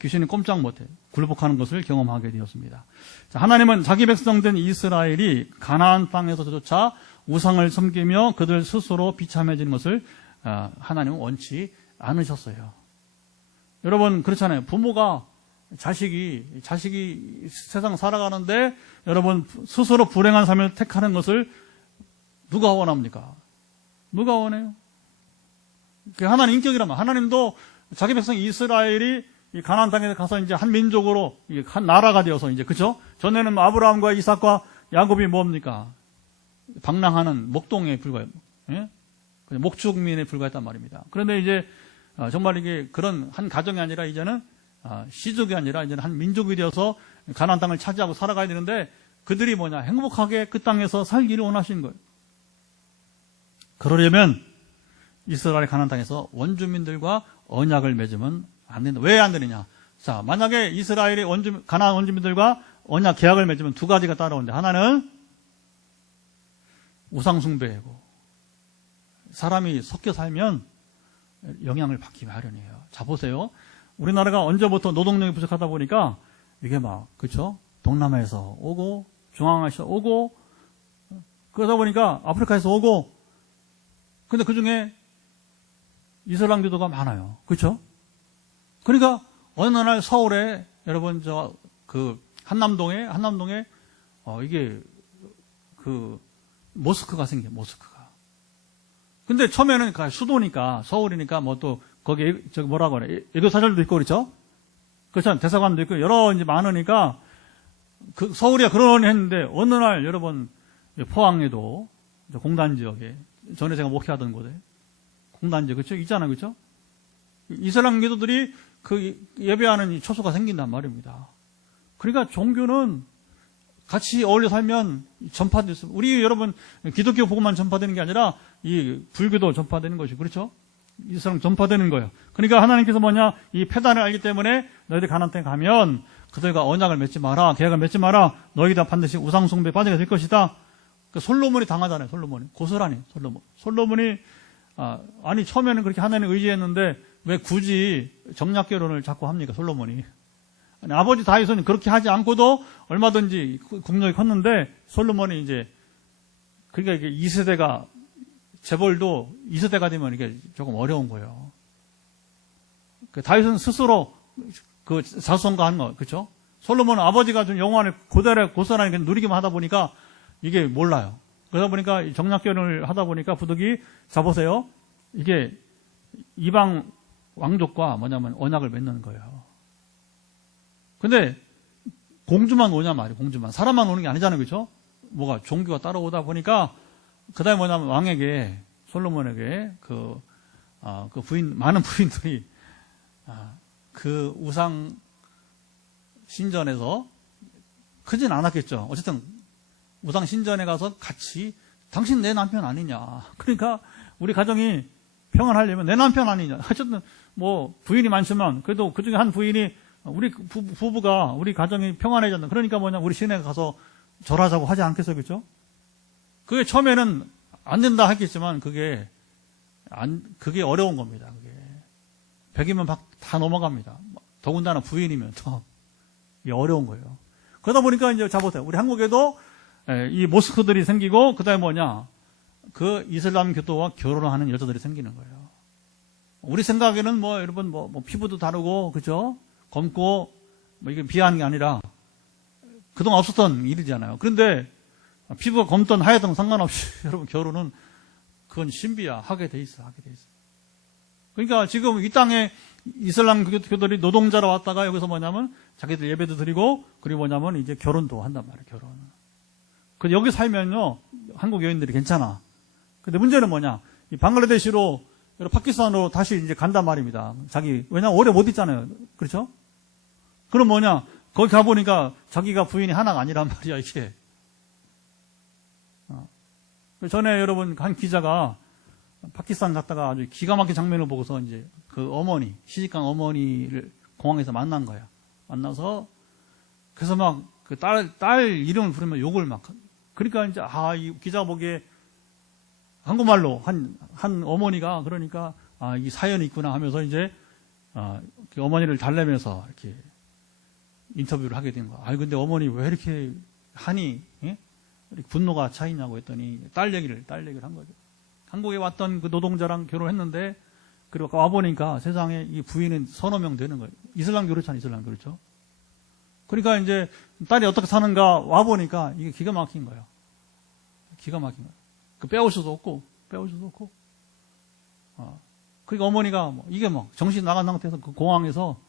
귀신이 꼼짝 못해 굴복하는 것을 경험하게 되었습니다. 자, 하나님은 자기 백성된 이스라엘이 가나안 땅에서조차 우상을 섬기며 그들 스스로 비참해지는 것을 하나님은 원치 않으셨어요. 여러분 그렇잖아요. 부모가 자식이 세상 살아가는데 여러분 스스로 불행한 삶을 택하는 것을 누가 원합니까? 누가 원해요? 하나님 인격이라면 하나님도 자기 백성 이스라엘이 이 가나안 땅에 가서 이제 한 민족으로 한 나라가 되어서 이제 그죠? 전에는 아브라함과 이삭과 야곱이 뭡니까? 방랑하는 목동에 불과해요. 예? 목축민에 불과했단 말입니다. 그런데 이제 정말 이게 그런 한 가정이 아니라 이제는 시족이 아니라 이제는 한 민족이 되어서 가나안 땅을 차지하고 살아가야 되는데 그들이 뭐냐? 행복하게 그 땅에서 살기를 원하신 거예요. 그러려면 이스라엘 가나안 땅에서 원주민들과 언약을 맺으면 안 된다. 왜 안 되느냐? 자, 만약에 이스라엘이 가나안 원주민들과 언약 계약을 맺으면 두 가지가 따라오는데 하나는 우상 숭배고 사람이 섞여 살면 영향을 받기 마련이에요. 자, 보세요. 우리나라가 언제부터 노동력이 부족하다 보니까 이게 그쵸? 동남아에서 오고 중앙아시아 오고 그러다 보니까 아프리카에서 오고 근데 그 중에 이슬람 교도가 많아요. 그렇죠? 그러니까 어느 날 서울에 여러분 한남동에 이게 모스크가 생겨. 모스크가. 근데 처음에는 수도니까 서울이니까 또 거기 뭐라고 그래? 애교사절도 있고 그렇죠? 그렇죠? 대사관도 있고 여러 이제 많으니까 서울이야 그러니 했는데 어느 날 여러분 포항에도 공단 지역에 전에 제가 목회하던 곳에 공단지 그렇죠? 있잖아요, 그렇죠? 이슬람 기도들이 예배하는 초소가 생긴단 말입니다. 그러니까 종교는 같이 어울려 살면 전파될 수. 우리 여러분 기독교 복음만 전파되는 게 아니라 이 불교도 전파되는 것이 그렇죠? 이슬람 전파되는 거예요. 그러니까 하나님께서 이 패단을 알기 때문에 너희들 가나안 땅에 가면 그들과 언약을 맺지 마라, 계약을 맺지 마라. 너희들 다 반드시 우상 숭배에 빠지게 될 것이다. 솔로몬이 당하잖아요. 고스란히 솔로몬이 아니 처음에는 그렇게 하나님을 의지했는데 왜 굳이 정략 결혼을 자꾸 합니까? 솔로몬이. 아니, 아버지 다윗은 그렇게 하지 않고도 얼마든지 국력이 컸는데 솔로몬이 이제 그러니까 이게 2세대가 재벌도 2세대가 되면 이게 조금 어려운 거예요. 다윗은 스스로 자손과 하는 거, 그렇죠? 솔로몬은 아버지가 좀 영원히 고스란히 누리기만 하다 보니까 이게 몰라요. 그러다 보니까 정략결혼을 하다 보니까 부득이 자 보세요. 이게 이방 왕족과 뭐냐면 언약을 맺는 거예요. 근데 공주만 오냐 말이에요. 공주만. 사람만 오는 게 아니잖아요. 그렇죠? 뭐가 종교가 따라오다 보니까 그다음에 뭐냐면 왕에게 솔로몬에게 그 부인 많은 부인들이 그 우상 신전에서 크진 않았겠죠. 어쨌든 우상 신전에 가서 같이 당신 내 남편 아니냐. 그러니까 우리 가정이 평안하려면 내 남편 아니냐. 어쨌든 뭐 부인이 많지만 그래도 그 중에 한 부인이 우리 부부가 우리 가정이 평안해졌나. 그러니까 뭐냐 우리 시내에 가서 절하자고 하지 않겠어요, 그렇죠? 그게 처음에는 안 된다 했겠지만 그게 어려운 겁니다. 그게 100이면 다 넘어갑니다. 더군다나 부인이면 더 어려운 거예요. 그러다 보니까 이제 자 보세요. 우리 한국에도 이 모스크들이 생기고 그다음에 뭐냐 그 이슬람 교도와 결혼하는 여자들이 생기는 거예요. 우리 생각에는 뭐 여러분 뭐 피부도 다르고 그죠? 검고 뭐 이게 비하하는 게 아니라 그동안 없었던 일이잖아요. 그런데 피부가 검든 하얗든 상관없이 여러분 결혼은 그건 신비야. 하게 돼 있어. 그러니까 지금 이 땅에 이슬람 교도들이 노동자로 왔다가 여기서 뭐냐면 자기들 예배도 드리고 그리고 뭐냐면 이제 결혼도 한단 말이에요. 결혼. 근데 여기 살면요 한국 여인들이 괜찮아. 근데 문제는 뭐냐? 이 방글라데시로 파키스탄으로 다시 이제 간단 말입니다. 왜냐면 오래 못 있잖아요. 그렇죠? 그럼 뭐냐? 거기 가보니까 자기가 부인이 하나가 아니란 말이야, 이게. 전에 여러분, 한 기자가 파키스탄 갔다가 아주 기가 막힌 장면을 보고서 이제 그 어머니, 시집간 어머니를 공항에서 만난 거야. 만나서, 그래서 막 그 딸 이름을 부르면 욕을 막. 그러니까 이제, 이 기자가 보기에 한국말로 한 어머니가 그러니까, 이 사연이 있구나 하면서 이제, 그 어머니를 달래면서 이렇게 인터뷰를 하게 된 거야. 근데 어머니 왜 이렇게 하니? 예? 이렇게 분노가 차이냐고 했더니 딸 얘기를 한 거죠. 한국에 왔던 그 노동자랑 결혼했는데 그리고 와보니까 세상에 이 부인은 서너 명 되는 거예요. 이슬람 교류잖아요. 이슬람 교류죠. 그러니까 이제 딸이 어떻게 사는가 와보니까 이게 기가 막힌 거예요. 기가 막힌 거예요. 그 빼올 수도 없고. 그러니까 어머니가 이게 정신 나간 상태에서 그 공항에서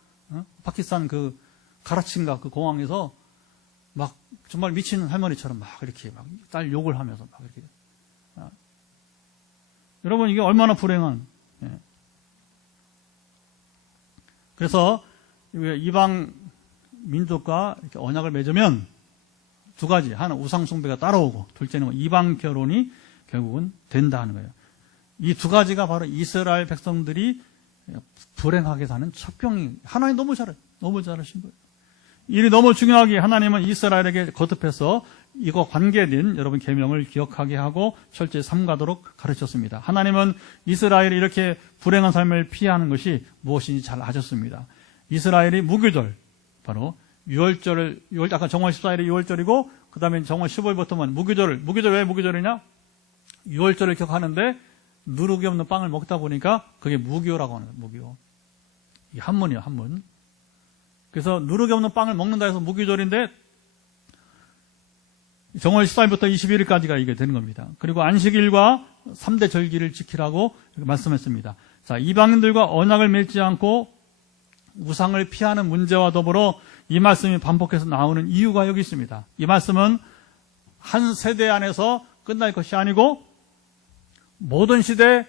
파키스탄 그 가라치인가 그 공항에서 막 정말 미친 할머니처럼 막 이렇게 막 딸 욕을 하면서 막 이렇게. 여러분 이게 얼마나 불행한. 예. 그래서 이방 민족과 이렇게 언약을 맺으면 두 가지. 하나 우상 숭배가 따라오고 둘째는 이방 결혼이 결국은 된다 하는 거예요. 이 두 가지가 바로 이스라엘 백성들이 불행하게 사는 첩경이 하나님 너무 잘하신 거예요. 일이 너무 중요하게 하나님은 이스라엘에게 거듭해서 이거 관계된 여러분 계명을 기억하게 하고 철저히 삼가도록 가르쳤습니다. 하나님은 이스라엘이 이렇게 불행한 삶을 피하는 것이 무엇인지 잘 아셨습니다. 이스라엘이 무교절, 바로 6월 아까 정월 14일이 6월절이고 그 다음에 정월 15일부터만 무교절 왜 무교절이냐? 6월절을 기억하는데 누룩이 없는 빵을 먹다 보니까 그게 무교라고 하는 거예요. 무교. 이 한문이에요. 한문. 그래서 누룩이 없는 빵을 먹는다 해서 무교절인데 정월 14일부터 21일까지가 이게 되는 겁니다. 그리고 안식일과 3대 절기를 지키라고 말씀했습니다. 자, 이방인들과 언약을 맺지 않고 우상을 피하는 문제와 더불어 이 말씀이 반복해서 나오는 이유가 여기 있습니다. 이 말씀은 한 세대 안에서 끝날 것이 아니고 모든 시대,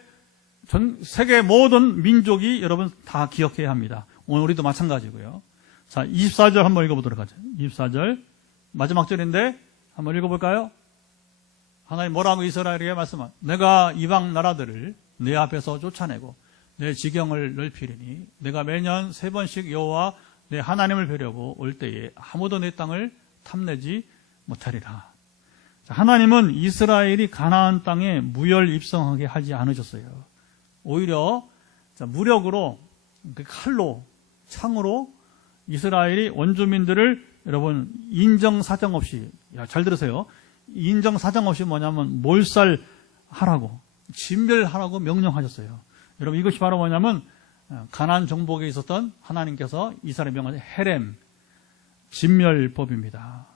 전 세계 모든 민족이 여러분 다 기억해야 합니다. 오늘 우리도 마찬가지고요. 자, 24절 한번 읽어보도록 하죠. 24절 마지막 절인데 한번 읽어볼까요? 하나님 뭐라고 이스라엘에게 말씀한 내가 이방 나라들을 내 앞에서 쫓아내고 내 지경을 넓히리니 내가 매년 3번씩 여호와 내 하나님을 뵈려고 올 때에 아무도 내 땅을 탐내지 못하리라. 자, 하나님은 이스라엘이 가나안 땅에 무혈 입성하게 하지 않으셨어요. 오히려 무력으로 칼로 창으로 이스라엘이 원주민들을 여러분 인정사정 없이 잘 들으세요. 인정사정 없이 뭐냐면 몰살하라고 진멸하라고 명령하셨어요. 여러분 이것이 바로 뭐냐면 가나안 정복에 있었던 하나님께서 이스라엘 명하신 헤렘 진멸법입니다.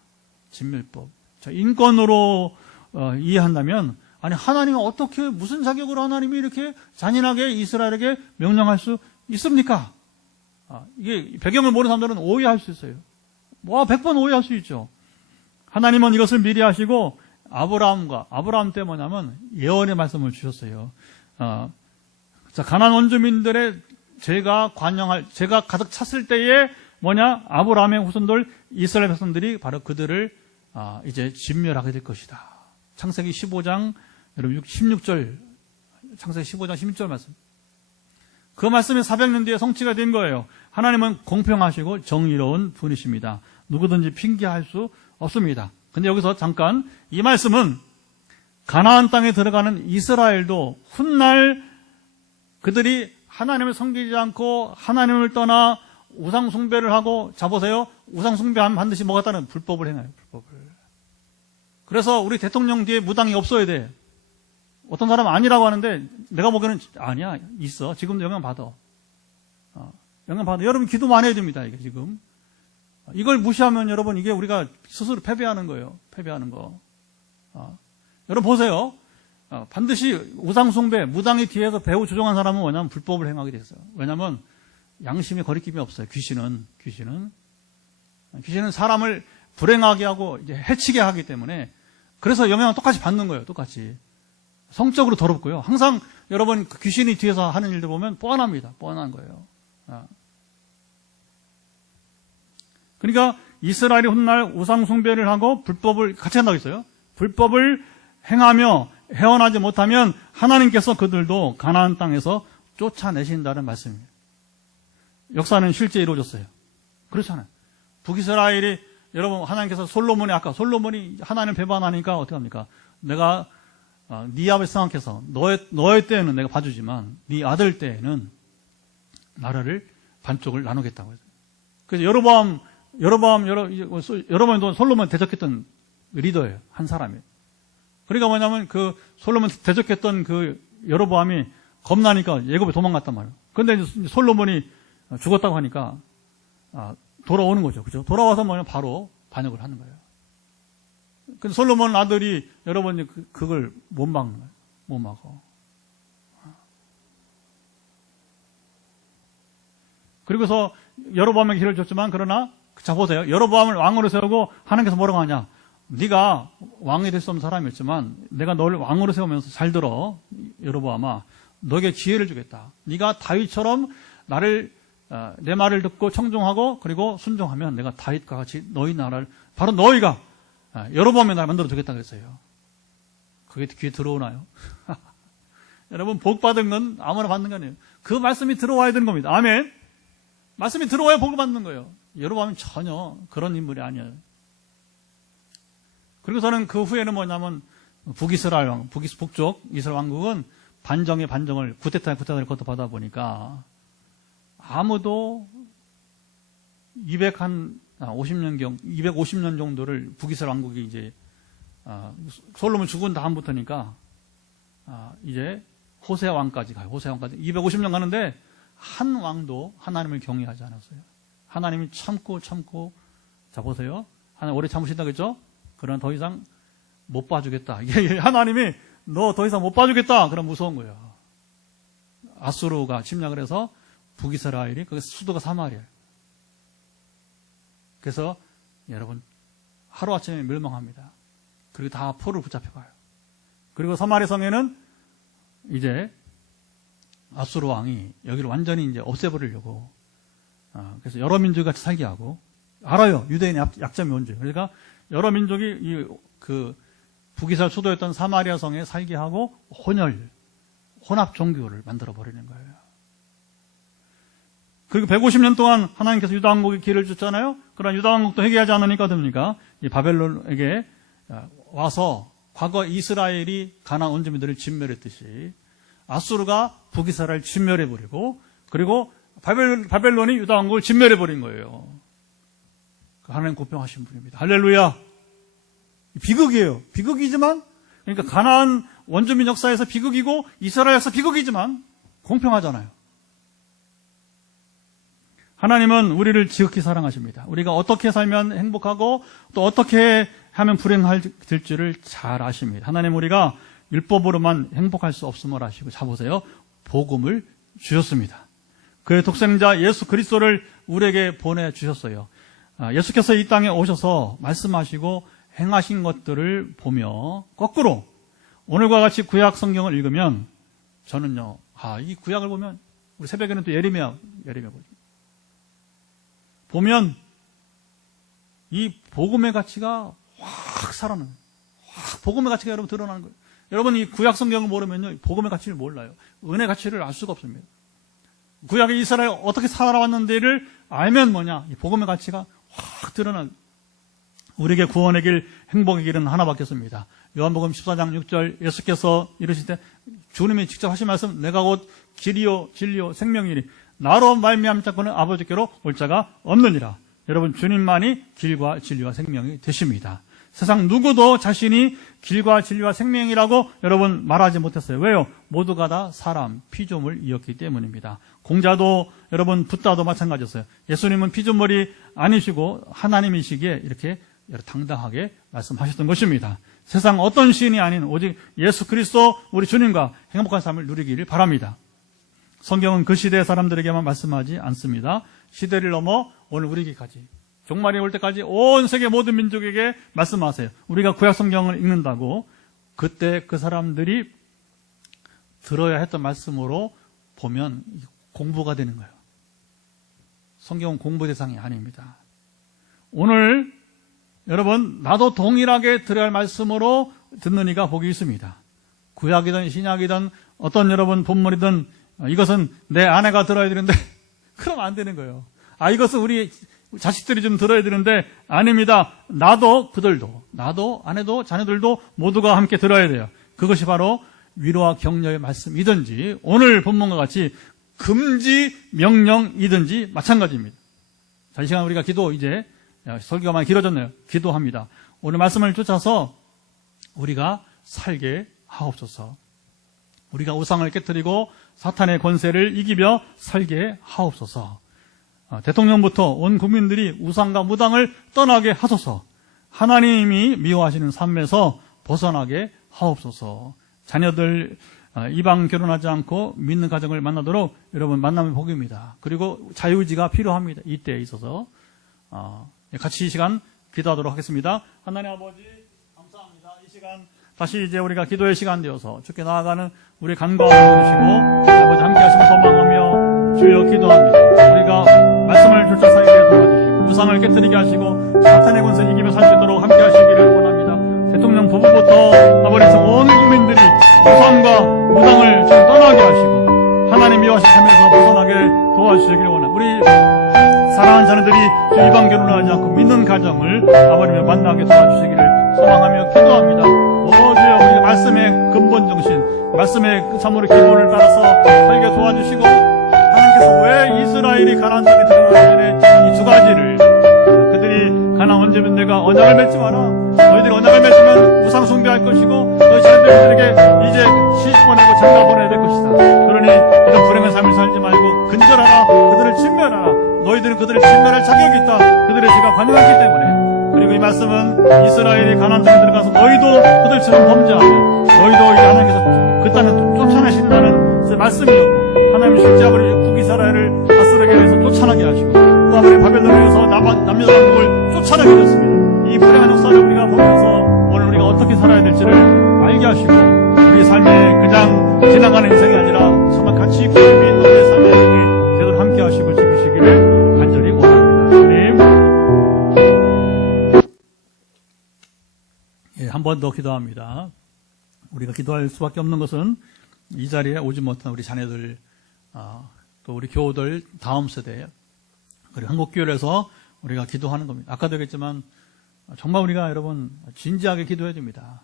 진멸법. 자, 인권으로 이해한다면, 아니 하나님은 어떻게 무슨 자격으로 하나님이 이렇게 잔인하게 이스라엘에게 명령할 수 있습니까? 이게 배경을 모르는 사람들은 오해할 수 있어요. 100번 오해할 수 있죠. 하나님은 이것을 미리 하시고 아브라함 때 뭐냐면 예언의 말씀을 주셨어요. 자, 가나안 원주민들의 죄가 가득 찼을 때에 뭐냐? 아브라함의 후손들 이스라엘 백성들이 바로 그들을 이제 진멸하게 될 것이다. 창세기 15장 여러분 16절 창세기 15장 16절 말씀. 그 말씀이 400년 뒤에 성취가 된 거예요. 하나님은 공평하시고 정의로운 분이십니다. 누구든지 핑계할 수 없습니다. 근데 여기서 잠깐 이 말씀은 가나안 땅에 들어가는 이스라엘도 훗날 그들이 하나님을 섬기지 않고 하나님을 떠나 우상 숭배를 하고, 자 보세요. 우상 숭배하면 반드시 뭐가 따르는 불법을 행해요. 불법을. 그래서 우리 대통령 뒤에 무당이 없어야 돼. 어떤 사람은 아니라고 하는데 내가 보기에는 아니야. 있어. 지금도 영향 받아. 영향 받아. 여러분 기도만 해야 됩니다. 이게 지금. 이걸 무시하면 여러분 이게 우리가 스스로 패배하는 거예요. 패배하는 거. 여러분 보세요. 반드시 우상 숭배, 무당이 뒤에서 배후 조종한 사람은 뭐냐면 불법을 행하게 됐어요. 왜냐하면 양심에 거리낌이 없어요. 귀신은 사람을 불행하게 하고 이제 해치게 하기 때문에 그래서 영향을 똑같이 받는 거예요. 똑같이. 성적으로 더럽고요. 항상 여러분 그 귀신이 뒤에서 하는 일들 보면 뻔합니다. 뻔한 거예요. 그러니까 이스라엘이 훗날 우상 숭배를 하고 불법을 같이 한다고 했어요. 불법을 행하며 헤어나지 못하면 하나님께서 그들도 가나안 땅에서 쫓아내신다는 말씀입니다. 역사는 실제 이루어졌어요. 그렇잖아요. 북이스라엘이 여러분 하나님께서 솔로몬이 하나님 배반하니까 어떻게 합니까? 내가 네 아버지 생각해서 너의 때에는 내가 봐주지만 네 아들 때에는 나라를 반쪽을 나누겠다고 했어요. 그래서 여로보암도 솔로몬 대적했던 리더예요. 한 사람이에요. 그러니까 뭐냐면 그 솔로몬 대적했던 그 여로보암이 겁나니까 애굽에 도망갔단 말이에요. 그런데 이제 솔로몬이 죽었다고 하니까 돌아오는 거죠. 그죠? 돌아와서 뭐냐 바로 반역을 하는 거예요. 근데 솔로몬 아들이 여러분 그걸 못 막는 거예요. 못 막어. 그리고서 여로보암에게 기회를 줬지만 그러나 자 보세요. 여로보암을 왕으로 세우고 하나님께서 뭐라고 하냐? 네가 왕이 될 수 없는 사람이었지만 내가 너를 왕으로 세우면서 잘 들어. 여로보암아, 너에게 기회를 주겠다. 네가 다윗처럼 내 말을 듣고 청종하고 그리고 순종하면 내가 다윗과 같이 너희 나라를 바로 너희가 여로보암의 나라를 만들어 주겠다 그랬어요. 그게 귀에 들어오나요? 여러분 복 받은 건 아무나 받는 거 아니에요. 그 말씀이 들어와야 되는 겁니다. 아멘. 말씀이 들어와야 복을 받는 거예요. 여로보암은 전혀 그런 인물이 아니에요. 그리고서는 그 후에는 뭐냐면 북이스라엘 왕, 북쪽 이스라엘 왕국은 반정의 반정을 구테타를 거듭하다 보니까 아무도 250년 정도를 북이스라엘 왕국이 이제 솔로몬 죽은 다음부터니까 이제 호세아 왕까지 가요. 호세아 왕까지 250년 가는데 한 왕도 하나님을 경외하지 않았어요. 하나님이 참고 자 보세요. 하나님 오래 참으신다 그랬죠? 그러나 더 이상 못 봐주겠다. 하나님이 너 더 이상 못 봐주겠다. 그럼 무서운 거예요. 아수르가 침략을 해서 북이스라엘이 그 수도가 사마리아예요. 그래서 여러분 하루아침에 멸망합니다. 그리고 다 포를 붙잡혀가요. 그리고 사마리아 성에는 이제 아수르 왕이 여기를 완전히 이제 없애버리려고 그래서 여러 민족이 같이 살게 하고 알아요. 유대인의 약점이 뭔지. 그러니까 여러 민족이 그 북이스라엘 수도였던 사마리아 성에 살게 하고 혼합 종교를 만들어 버리는 거예요. 그리고 150년 동안 하나님께서 유다 왕국에 기회를 줬잖아요. 그러나 유다 왕국도 회개하지 않으니까 됩니까? 이 바벨론에게 와서 과거 이스라엘이 가나안 원주민들을 진멸했듯이 아수르가 북이스라엘을 진멸해버리고 그리고 바벨론이 유다 왕국을 진멸해버린 거예요. 하나님 공평하신 분입니다. 할렐루야. 비극이에요. 비극이지만 그러니까 가나안 원주민 역사에서 비극이고 이스라엘 역사 비극이지만 공평하잖아요. 하나님은 우리를 지극히 사랑하십니다. 우리가 어떻게 살면 행복하고 또 어떻게 하면 불행할 줄을 잘 아십니다. 하나님 우리가 율법으로만 행복할 수 없음을 아시고, 자 보세요. 복음을 주셨습니다. 그의 독생자 예수 그리스도를 우리에게 보내주셨어요. 예수께서 이 땅에 오셔서 말씀하시고 행하신 것들을 보며 거꾸로 오늘과 같이 구약 성경을 읽으면 저는요, 이 구약을 보면 우리 새벽에는 또 예레미야 보면 이 복음의 가치가 확 살아나는 거예요. 복음의 가치가 여러분 드러나는 거예요. 여러분 이 구약 성경을 모르면요, 복음의 가치를 몰라요. 은혜 가치를 알 수가 없습니다. 구약의 이스라엘 어떻게 살아왔는지를 알면 뭐냐, 이 복음의 가치가 확 드러나는, 우리에게 구원의 길, 행복의 길은 하나밖에 없습니다. 요한복음 14장 6절 예수께서 이르실 때 주님이 직접 하신 말씀, 내가 곧 길이요 진리요 생명이니 나로 말미암지 않고는 아버지께로 올 자가 없느니라. 여러분 주님만이 길과 진리와 생명이 되십니다. 세상 누구도 자신이 길과 진리와 생명이라고 여러분 말하지 못했어요. 왜요? 모두가 다 사람, 피조물 이었기 때문입니다. 공자도 여러분 붓다도 마찬가지였어요. 예수님은 피조물이 아니시고 하나님이시기에 이렇게 당당하게 말씀하셨던 것입니다. 세상 어떤 시인이 아닌 오직 예수 그리스도 우리 주님과 행복한 삶을 누리기를 바랍니다. 성경은 그 시대의 사람들에게만 말씀하지 않습니다. 시대를 넘어 오늘 우리에게까지, 종말이 올 때까지 온 세계 모든 민족에게 말씀하세요. 우리가 구약 성경을 읽는다고 그때 그 사람들이 들어야 했던 말씀으로 보면 공부가 되는 거예요. 성경은 공부 대상이 아닙니다. 오늘 여러분 나도 동일하게 들어야 할 말씀으로 듣는 이가 복이 있습니다. 구약이든 신약이든 어떤 여러분 본문이든 이것은 내 아내가 들어야 되는데 그러면 안 되는 거예요. 이것은 우리 자식들이 좀 들어야 되는데 아닙니다. 나도 그들도, 나도 아내도 자녀들도 모두가 함께 들어야 돼요. 그것이 바로 위로와 격려의 말씀이든지 오늘 본문과 같이 금지 명령이든지 마찬가지입니다. 자, 이 시간 우리가 기도, 이제 설교가 많이 길어졌네요. 기도합니다. 오늘 말씀을 쫓아서 우리가 살게 하옵소서. 우리가 우상을 깨뜨리고 사탄의 권세를 이기며 살게 하옵소서. 대통령부터 온 국민들이 우상과 무당을 떠나게 하소서. 하나님이 미워하시는 삶에서 벗어나게 하옵소서. 자녀들 이방 결혼하지 않고 믿는 가정을 만나도록 여러분 만나면 복입니다. 그리고 자유의지가 필요합니다. 이때에 있어서 같이 이 시간 기도하도록 하겠습니다. 하나님 아버지 감사합니다. 이 시간 다시 이제 우리가 기도의 시간 되어서 주께 나아가는 우리 간과함을 주시고 아버지 함께 하시면 소망하며 주여 기도합니다. 우리가 말씀을 쫓아서게 도와주시고 우상을 깨뜨리게 하시고 사탄의 권세를 이기며 살 수 있도록 함께 하시기를 원합니다. 대통령 부부부터 아버지 온 국민들이 우상과 무당을 좀 떠나게 하시고 하나님 미워하신 삶에서 벗어나게 도와주시기를 원합니다. 우리 사랑하는 자녀들이 이방 결혼을 하지 않고 믿는 가정을 아버님을 만나게 도와주시기를 소망하며 기도합니다. 주여 우리 말씀의 근본 정신, 말씀의 참으로 기본을 따라서 살게 도와주시고 하나님께서 왜 이스라엘이 가나안 땅에 들어가기 전에 이 두 가지를 그들이 가나안 언제면 내가 언약을 맺지 마라. 너희들이 언약을 맺으면 우상 숭배할 것이고 너희 자녀들에게 이제 시집 보내고 장가 보내야 될 것이다. 그러니 이런 불행한 삶을 살지 말고 근절하라. 그들을 진멸하라. 너희들은 그들을 진멸할 자격이 있다. 그들의 죄가 관영하기 때문에. 그리고 이 말씀은 이스라엘이 가나안 땅에 들어가서 너희도 그들처럼 범죄하며 너희도 이제 하나님께서 그 땅에 쫓아내신다는 말씀이었고 하나님 실제아버지 북이스라엘을 다스르게 해서 쫓아나게 하시고 또 아버지 바벨론에서 남유다왕국을 쫓아내게 되었습니다. 이 불행한 역사를 우리가 보면서 오늘 우리가 어떻게 살아야 될지를 알게 하시고 우리 삶에 그냥 지나가는 인생이 아니라 정말 가치 있고 의미 있는 우리의 삶의 인생이 되도록 함께 하시고 지키시기를 간절히 원합니다. 주님, 한 번 더 기도합니다. 우리가 기도할 수밖에 없는 것은 이 자리에 오지 못한 우리 자녀들, 또 우리 교우들 다음 세대, 그리고 한국교회에서 우리가 기도하는 겁니다. 아까도 얘기했지만 정말 우리가 여러분 진지하게 기도해야 됩니다.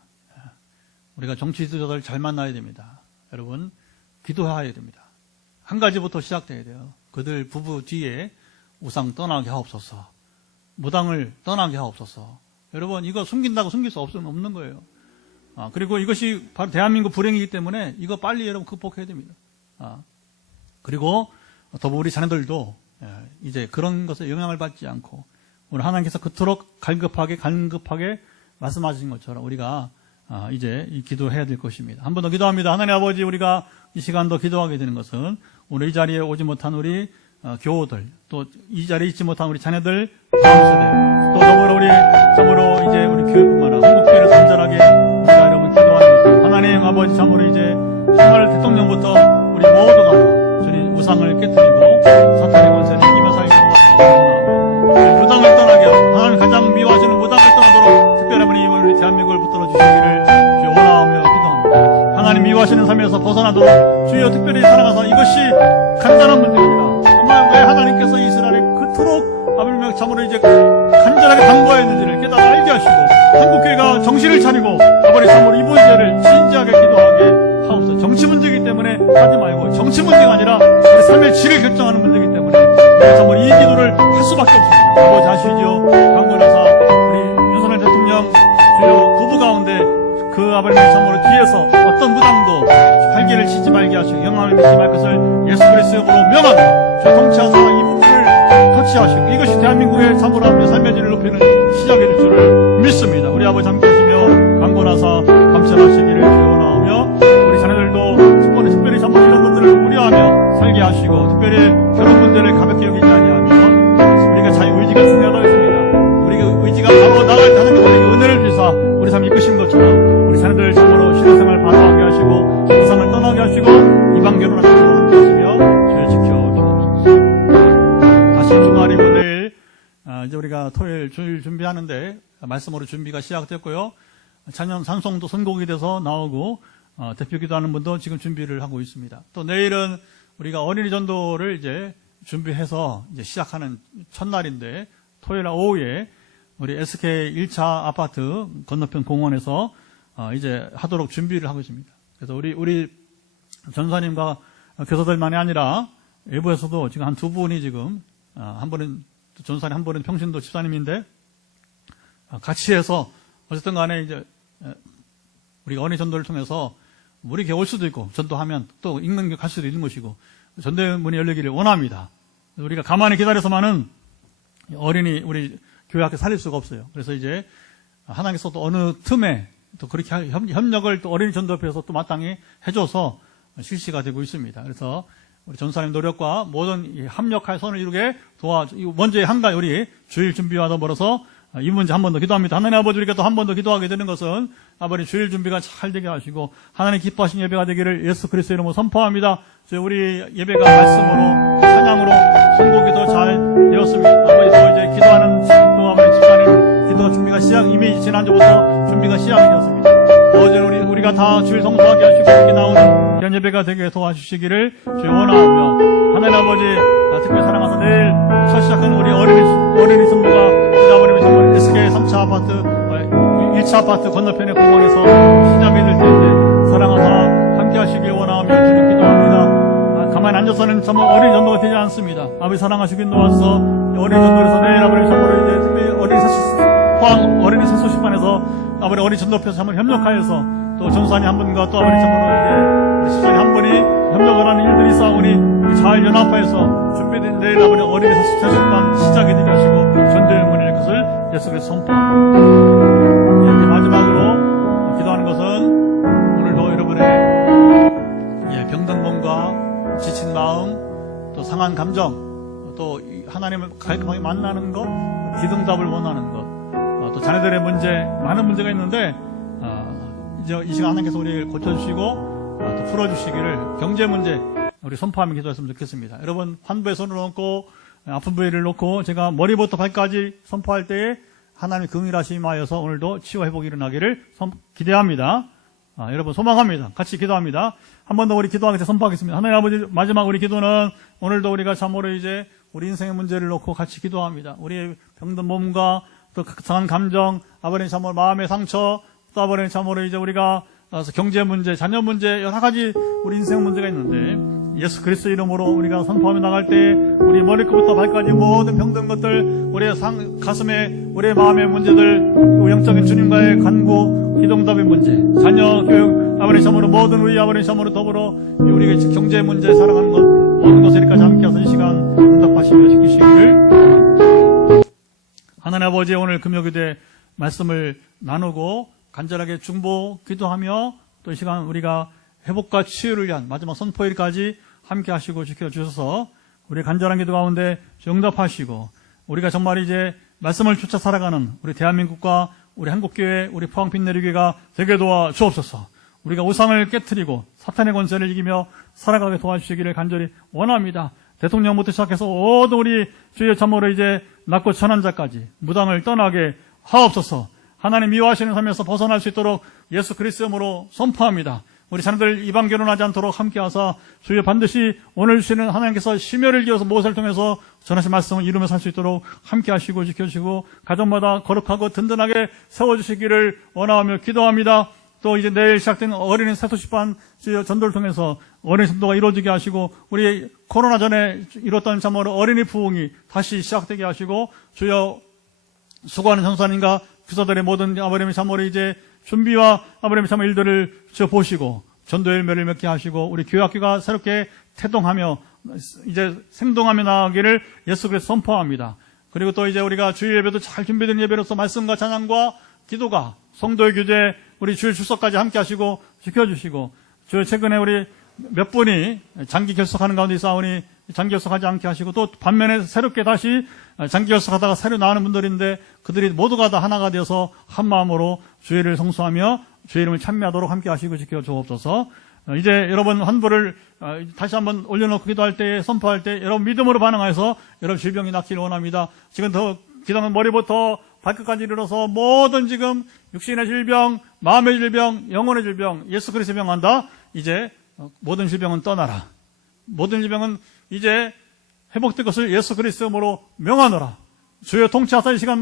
우리가 정치 지도자들 잘 만나야 됩니다. 여러분 기도해야 됩니다. 한 가지부터 시작돼야 돼요. 그들 부부 뒤에 우상 떠나게 하옵소서. 무당을 떠나게 하옵소서. 여러분 이거 숨긴다고 숨길 수 없는 거예요. 그리고 이것이 바로 대한민국 불행이기 때문에 이거 빨리 여러분 극복해야 됩니다. 그리고 더불어 우리 자녀들도 이제 그런 것에 영향을 받지 않고 오늘 하나님께서 그토록 간급하게 말씀하신 것처럼 우리가 이제 이 기도해야 될 것입니다. 한 번 더 기도합니다. 하나님 아버지, 우리가 이 시간도 기도하게 되는 것은 오늘 이 자리에 오지 못한 우리 교우들, 또 이 자리에 있지 못한 우리 자녀들, 다음 세대, 또 더불어 우리 참으로 이제 우리 교회뿐만 아니라 한국교회를 간절하게 우리가 여러분 기도하는 것은 하나님 아버지, 참으로 이제 정말 대통령부터 우리 모두가 주님 우상을 깨뜨리고 사탄의 권세를 이기며 살기로 원하며 무당을 떠나게 하고 하나님 가장 미워하시는 무당을 떠나도록 특별히 우리 대한민국을 붙들어 주시기를 주여 원하오며 기도합니다. 하나님 미워하시는 삶에서 벗어나도록 주여 특별히 살아가서 이것이 간단한 문제입니다. 정말 왜 하나님께서 이스라엘에 그토록 아버지 참으로 이제 간절하게 당부하였는지를 깨달아 알게 하시고 한국교회가 정신을 차리고 아버지 참으로 이 문제를 진지하게 기도하게 하옵소서. 정치 문제이기 때문에 하지 말고, 정치 문제가 아니라 우리 삶의 질을 결정하는 문제이기 때문에 참으로 이 기도를 할 수밖에 없습니다. 아버지 아시죠? 강건하사 우리 윤석열 대통령 주요 부부 가운데 그 아버지 참으로 뒤에서 어떤 무당도 활기를 치지 말게 하시고 영향을 미치지 말 것을 예수 그리스도의 이름으로 명하며 주 통치하사 이 부분을 터치하시고 이것이 대한민국의 참으로 삶의 질을 높이는 시작이 될 줄을 믿습니다. 우리 아버지 함께 하시며 강건하사 감찰하시기를 기원하오며 우리 자녀들도 특별히 참으로 이런 것들을 우려하며 살게 하시고 특별히 결혼 문제를 가볍게 여기지 아니하며 우리가 자유의지가 중요하다고 했습니다. 우리가 의지가 바로 나갈 때 하나님께서 우리에게 은혜를 주사 우리 삶 이끄신 것처럼 우리 자녀들 참으로 신앙생활 바로하게 하시고 세상을 떠나게 하시고 이방 결혼하시도록 함께 하시며 저희 지켜주옵소서. 다시 주말이고 내일 이제 우리가 토요일 주일 준비하는데 말씀으로 준비가 시작됐고요. 찬양 찬송도 선곡이 돼서 나오고 대표 기도하는 분도 지금 준비를 하고 있습니다. 또 내일은 우리가 어린이 전도를 이제 준비해서 이제 시작하는 첫날인데 토요일 오후에 우리 SK 1차 아파트 건너편 공원에서 이제 하도록 준비를 하고 있습니다. 그래서 우리 전사님과 교사들만이 아니라 외부에서도 지금 한 두 분이 지금 한 분은 전사님, 한 분은 평신도 집사님인데 같이 해서 어쨌든 간에 이제 우리가 어린이 전도를 통해서 우리 교회 올 수도 있고 전도하면 또 읽는 게 갈 수도 있는 것이고 전도문이 열리기를 원합니다. 우리가 가만히 기다려서만은 어린이 우리 교회 학교 살릴 수가 없어요. 그래서 이제 하나님께서 또 어느 틈에 또 그렇게 협력을 또 어린이 전도협회에서 또 마땅히 해줘서 실시가 되고 있습니다. 그래서 우리 전사님 노력과 모든 합력할 선을 이루게 먼저 한 가지 우리 주일 준비와 더불어서 이 문제 한 번 더 기도합니다. 하나님 아버지, 우리가 또 한 번 더 기도하게 되는 것은 아버지 주일 준비가 잘 되게 하시고 하나님 기뻐하신 예배가 되기를 예수 그리스도의 이름으로 선포합니다. 우리 예배가 말씀으로 찬양으로 선곡이 더 잘 되었습니다. 아버지 또 이제 기도하는 또 아버지 집사님 기도가 준비가 이미 지난주부터 준비가 시작이 되었습니다. 어제 우리가 다 주일 성수하게 하시고 이렇게 나오는 이런 예배가 되게 도와주시기를 주여 원하오며 하나님 아버지 특별히 사랑하사 내일 첫 시작하는 우리 어린이 선부가 우리 아버님이 정말 SK 3차 아파트 1차 아파트 건너편의 공원에서 시작이 될 텐데 사랑하사 함께 하시길 원하오며 주님 기도합니다. 가만히 앉아서는 정말 어린이 전도가 되지 않습니다. 아버지 사랑하시길 도와서 어린이 전도에서 내일 아버지 선물을 이제 특별히 어린이 세수식반에서 아버지 어린이 전도협회에서 한번 협력하여서 또 전수환이 한 분과 또 아버지 참으로 이제 우리 시장이 한 분이 협력을 하는 일들이 있사오니 잘 연합하여서 준비된 내일 아버지 어린이 세수식반 시작이 되게 하시고 전도의 문을 열 것을 예수 그리스도 선포합니다. 마지막으로 기도하는 것은 오늘도 여러분의 병든 몸과 지친 마음 또 상한 감정 또 하나님을 갈급하게 만나는 것 기둥답을 원하는 것 또 자녀들의 문제 많은 문제가 있는데 이제 이 시간 하나님께서 우리를 고쳐주시고 또 풀어주시기를 경제 문제 우리 선포하며 기도했으면 좋겠습니다. 여러분 환부에 손을 얹고 아픈 부위를 놓고 제가 머리부터 발까지 선포할 때에 하나님의 긍휼하심하여서 오늘도 치유 회복이 일어나기를 기대합니다. 여러분 소망합니다. 같이 기도합니다. 한 번 더 우리 기도하기 전에 선포하겠습니다. 하나님 아버지 마지막 우리 기도는 오늘도 우리가 참으로 이제 우리 인생의 문제를 놓고 같이 기도합니다. 우리의 병든 몸과 또 상한 감정, 아버님 참으로 마음의 상처, 또 아버님 참으로 이제 우리가 경제 문제, 자녀 문제 여러 가지 우리 인생 문제가 있는데 예수 그리스도 이름으로 우리가 선포하며 나갈 때 우리 머리끝부터 발까지 모든 병든 것들 우리의 가슴에 우리의 마음의 문제들 영적인 주님과의 간구 기도응답의 문제 자녀 교육 아버님 참으로 모든 우리 아버님 참으로 더불어 우리의 경제 문제 사랑하는 것 모든 것을 여기까지 함께해서 이 시간 응답하시며 지키시기를 하나님 아버지 오늘 금요기대 말씀을 나누고 간절하게 중보 기도하며 또 이 시간 우리가 회복과 치유를 위한 마지막 선포일까지 함께 하시고 지켜주셔서 우리 간절한 기도 가운데 응답하시고 우리가 정말 이제 말씀을 쫓아 살아가는 우리 대한민국과 우리 한국교회, 우리 포항빛내리교회가 되게 도와 주옵소서. 우리가 우상을 깨트리고 사탄의 권세를 이기며 살아가게 도와주시기를 간절히 원합니다. 대통령부터 시작해서 모든 우리 주의 참모로 이제 낮고 천한 자까지 무당을 떠나게 하옵소서. 하나님 미워하시는 삶에서 벗어날 수 있도록 예수 그리스도의 이름으로 선포합니다. 우리 자녀들 이방 결혼하지 않도록 함께하사 주여 반드시 오늘 주시는 하나님께서 심혈을 기울여서 모세를 통해서 전하신 말씀을 이루며 살 수 있도록 함께하시고 지켜주시고 가정마다 거룩하고 든든하게 세워주시기를 원하며 기도합니다. 또 이제 내일 시작된 어린이 세토시반 주여 전도를 통해서 어린이 전도가 이루어지게 하시고 우리 코로나 전에 이뤘던 참으로 어린이 부흥이 다시 시작되게 하시고 주여 수고하는 전사님과 교사들의 모든 아버님의 참으로 이제 준비와 아버님의 참 일들을 보시고 전도의 열매를 맺게 하시고 우리 교회학교가 새롭게 태동하며 이제 생동하며 나아가기를 예수 그리스도 선포합니다. 그리고 또 이제 우리가 주일 예배도 잘 준비된 예배로서 말씀과 찬양과 기도가 성도의 교제 우리 주일 출석까지 함께 하시고 지켜주시고 주일 최근에 우리 몇 분이 장기 결석하는 가운데 있사오니 장기 결석하지 않게 하시고 또 반면에 새롭게 다시 장기 결석하다가 새로 나오는 분들인데 그들이 모두가 다 하나가 되어서 한 마음으로 주의를 성수하며 주의 이름을 찬미하도록 함께 하시고 지켜주옵소서. 이제 여러분 환부를 다시 한번 올려놓고 기도할 때 선포할 때 여러분 믿음으로 반응해서 여러분 질병이 낫기를 원합니다. 지금 더 기도는 머리부터 발끝까지 이르러서 모든 지금 육신의 질병, 마음의 질병, 영혼의 질병 예수 그리스도의 명한다. 이제 모든 질병은 떠나라. 모든 질병은 이제 회복될 것을 예수 그리스도의 이름으로 명하노라. 주여 통치하사 이 시간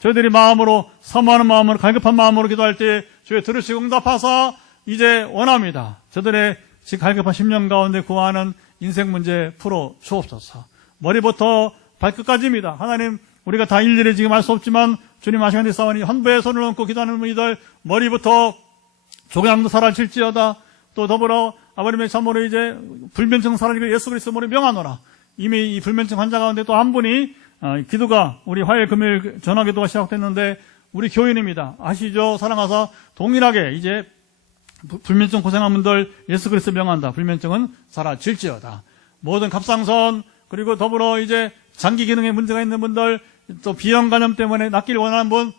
저희들이 마음으로 사모하는 마음으로 갈급한 마음으로 기도할 때 주여 들으시고 응답하사 이제 원합니다. 저들의 지금 갈급한 10년 가운데 구하는 인생 문제 풀어 주옵소서. 머리부터 발끝까지입니다. 하나님 우리가 다 일일이 지금 알 수 없지만 주님 아시간에 싸우니 환부에 손을 얹고 기도하는 이들 머리부터 조강도 사라질지어다. 또 더불어 아버님의 참으로 이제 불면증 사라지고 예수 그리스도 이름으로 명하노라. 이미 이 불면증 환자 가운데 또 한 분이 기도가 우리 화요일 금요일 전화기도가 시작됐는데 우리 교인입니다. 아시죠? 사랑하사 동일하게 이제 불면증 고생한 분들 예수 그리스도 명한다. 불면증은 사라질지어다. 모든 갑상선 그리고 더불어 이제 장기 기능에 문제가 있는 분들 또 비형 간염 때문에 낫기를 원하는 분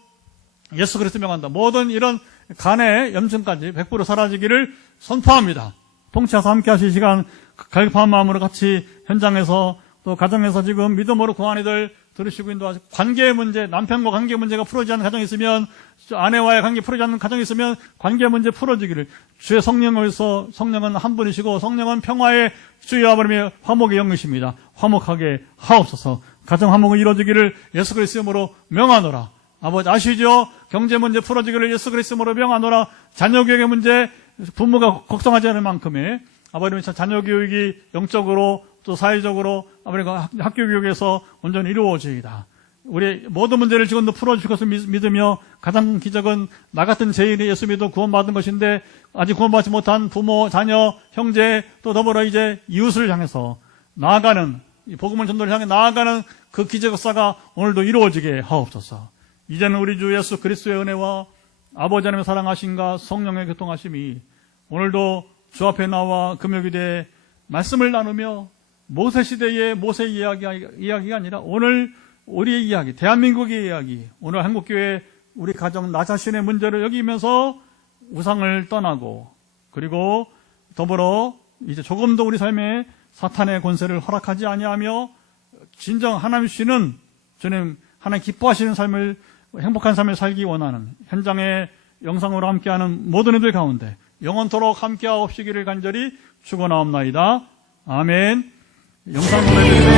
예수 그리스도 명한다. 모든 이런 간의 염증까지 100% 사라지기를 선포합니다. 통치하사 함께 하실 시간 갈급한 마음으로 같이 현장에서 또 가정에서 지금 믿음으로 구한 이들 들으시고 인도하시고 관계의 문제, 남편과 관계 문제가 풀어지지 않는 가정이 있으면 아내와의 관계 풀어지지 않는 가정이 있으면 관계 문제 풀어지기를 주의 성령으로서 성령은 한 분이시고 성령은 평화의 주의 아버님의 화목의 영이십니다. 화목하게 하옵소서. 가정 화목이 이루어지기를 예수 그리스도 이름으로 명하노라. 아버지 아시죠? 경제 문제 풀어지기를 예수 그리스도 이름으로 명하노라. 자녀 교육의 문제 부모가 걱정하지 않을 만큼의 아버님의 자녀 교육이 영적으로 또 사회적으로 아버님과 학교 교육에서 온전히 이루어지이다. 우리 모든 문제를 지금도 풀어주실 것을 믿으며 가장 기적은 나 같은 죄인이 예수 믿어 구원받은 것인데 아직 구원받지 못한 부모, 자녀, 형제 또 더불어 이제 이웃을 향해서 나아가는 이 복음을 전도를 향해 나아가는 그 기적 역사가 오늘도 이루어지게 하옵소서. 이제는 우리 주 예수 그리스도의 은혜와 아버지 하나님의 사랑하심과 성령의 교통하심이 오늘도 주 앞에 나와 금요기대에 말씀을 나누며 모세 시대의 모세 이야기가 아니라 오늘 우리의 이야기, 대한민국의 이야기, 오늘 한국교회 우리 가정 나 자신의 문제를 여기면서 우상을 떠나고 그리고 더불어 이제 조금 더 우리 삶에 사탄의 권세를 허락하지 아니하며 진정 하나님 주시는 주님 하나님 기뻐하시는 삶을 행복한 삶을 살기 원하는 현장의 영상으로 함께하는 모든 이들 가운데 영원토록 함께하옵시기를 간절히 축원하옵나이다. 아멘. 영상 보내드리세요.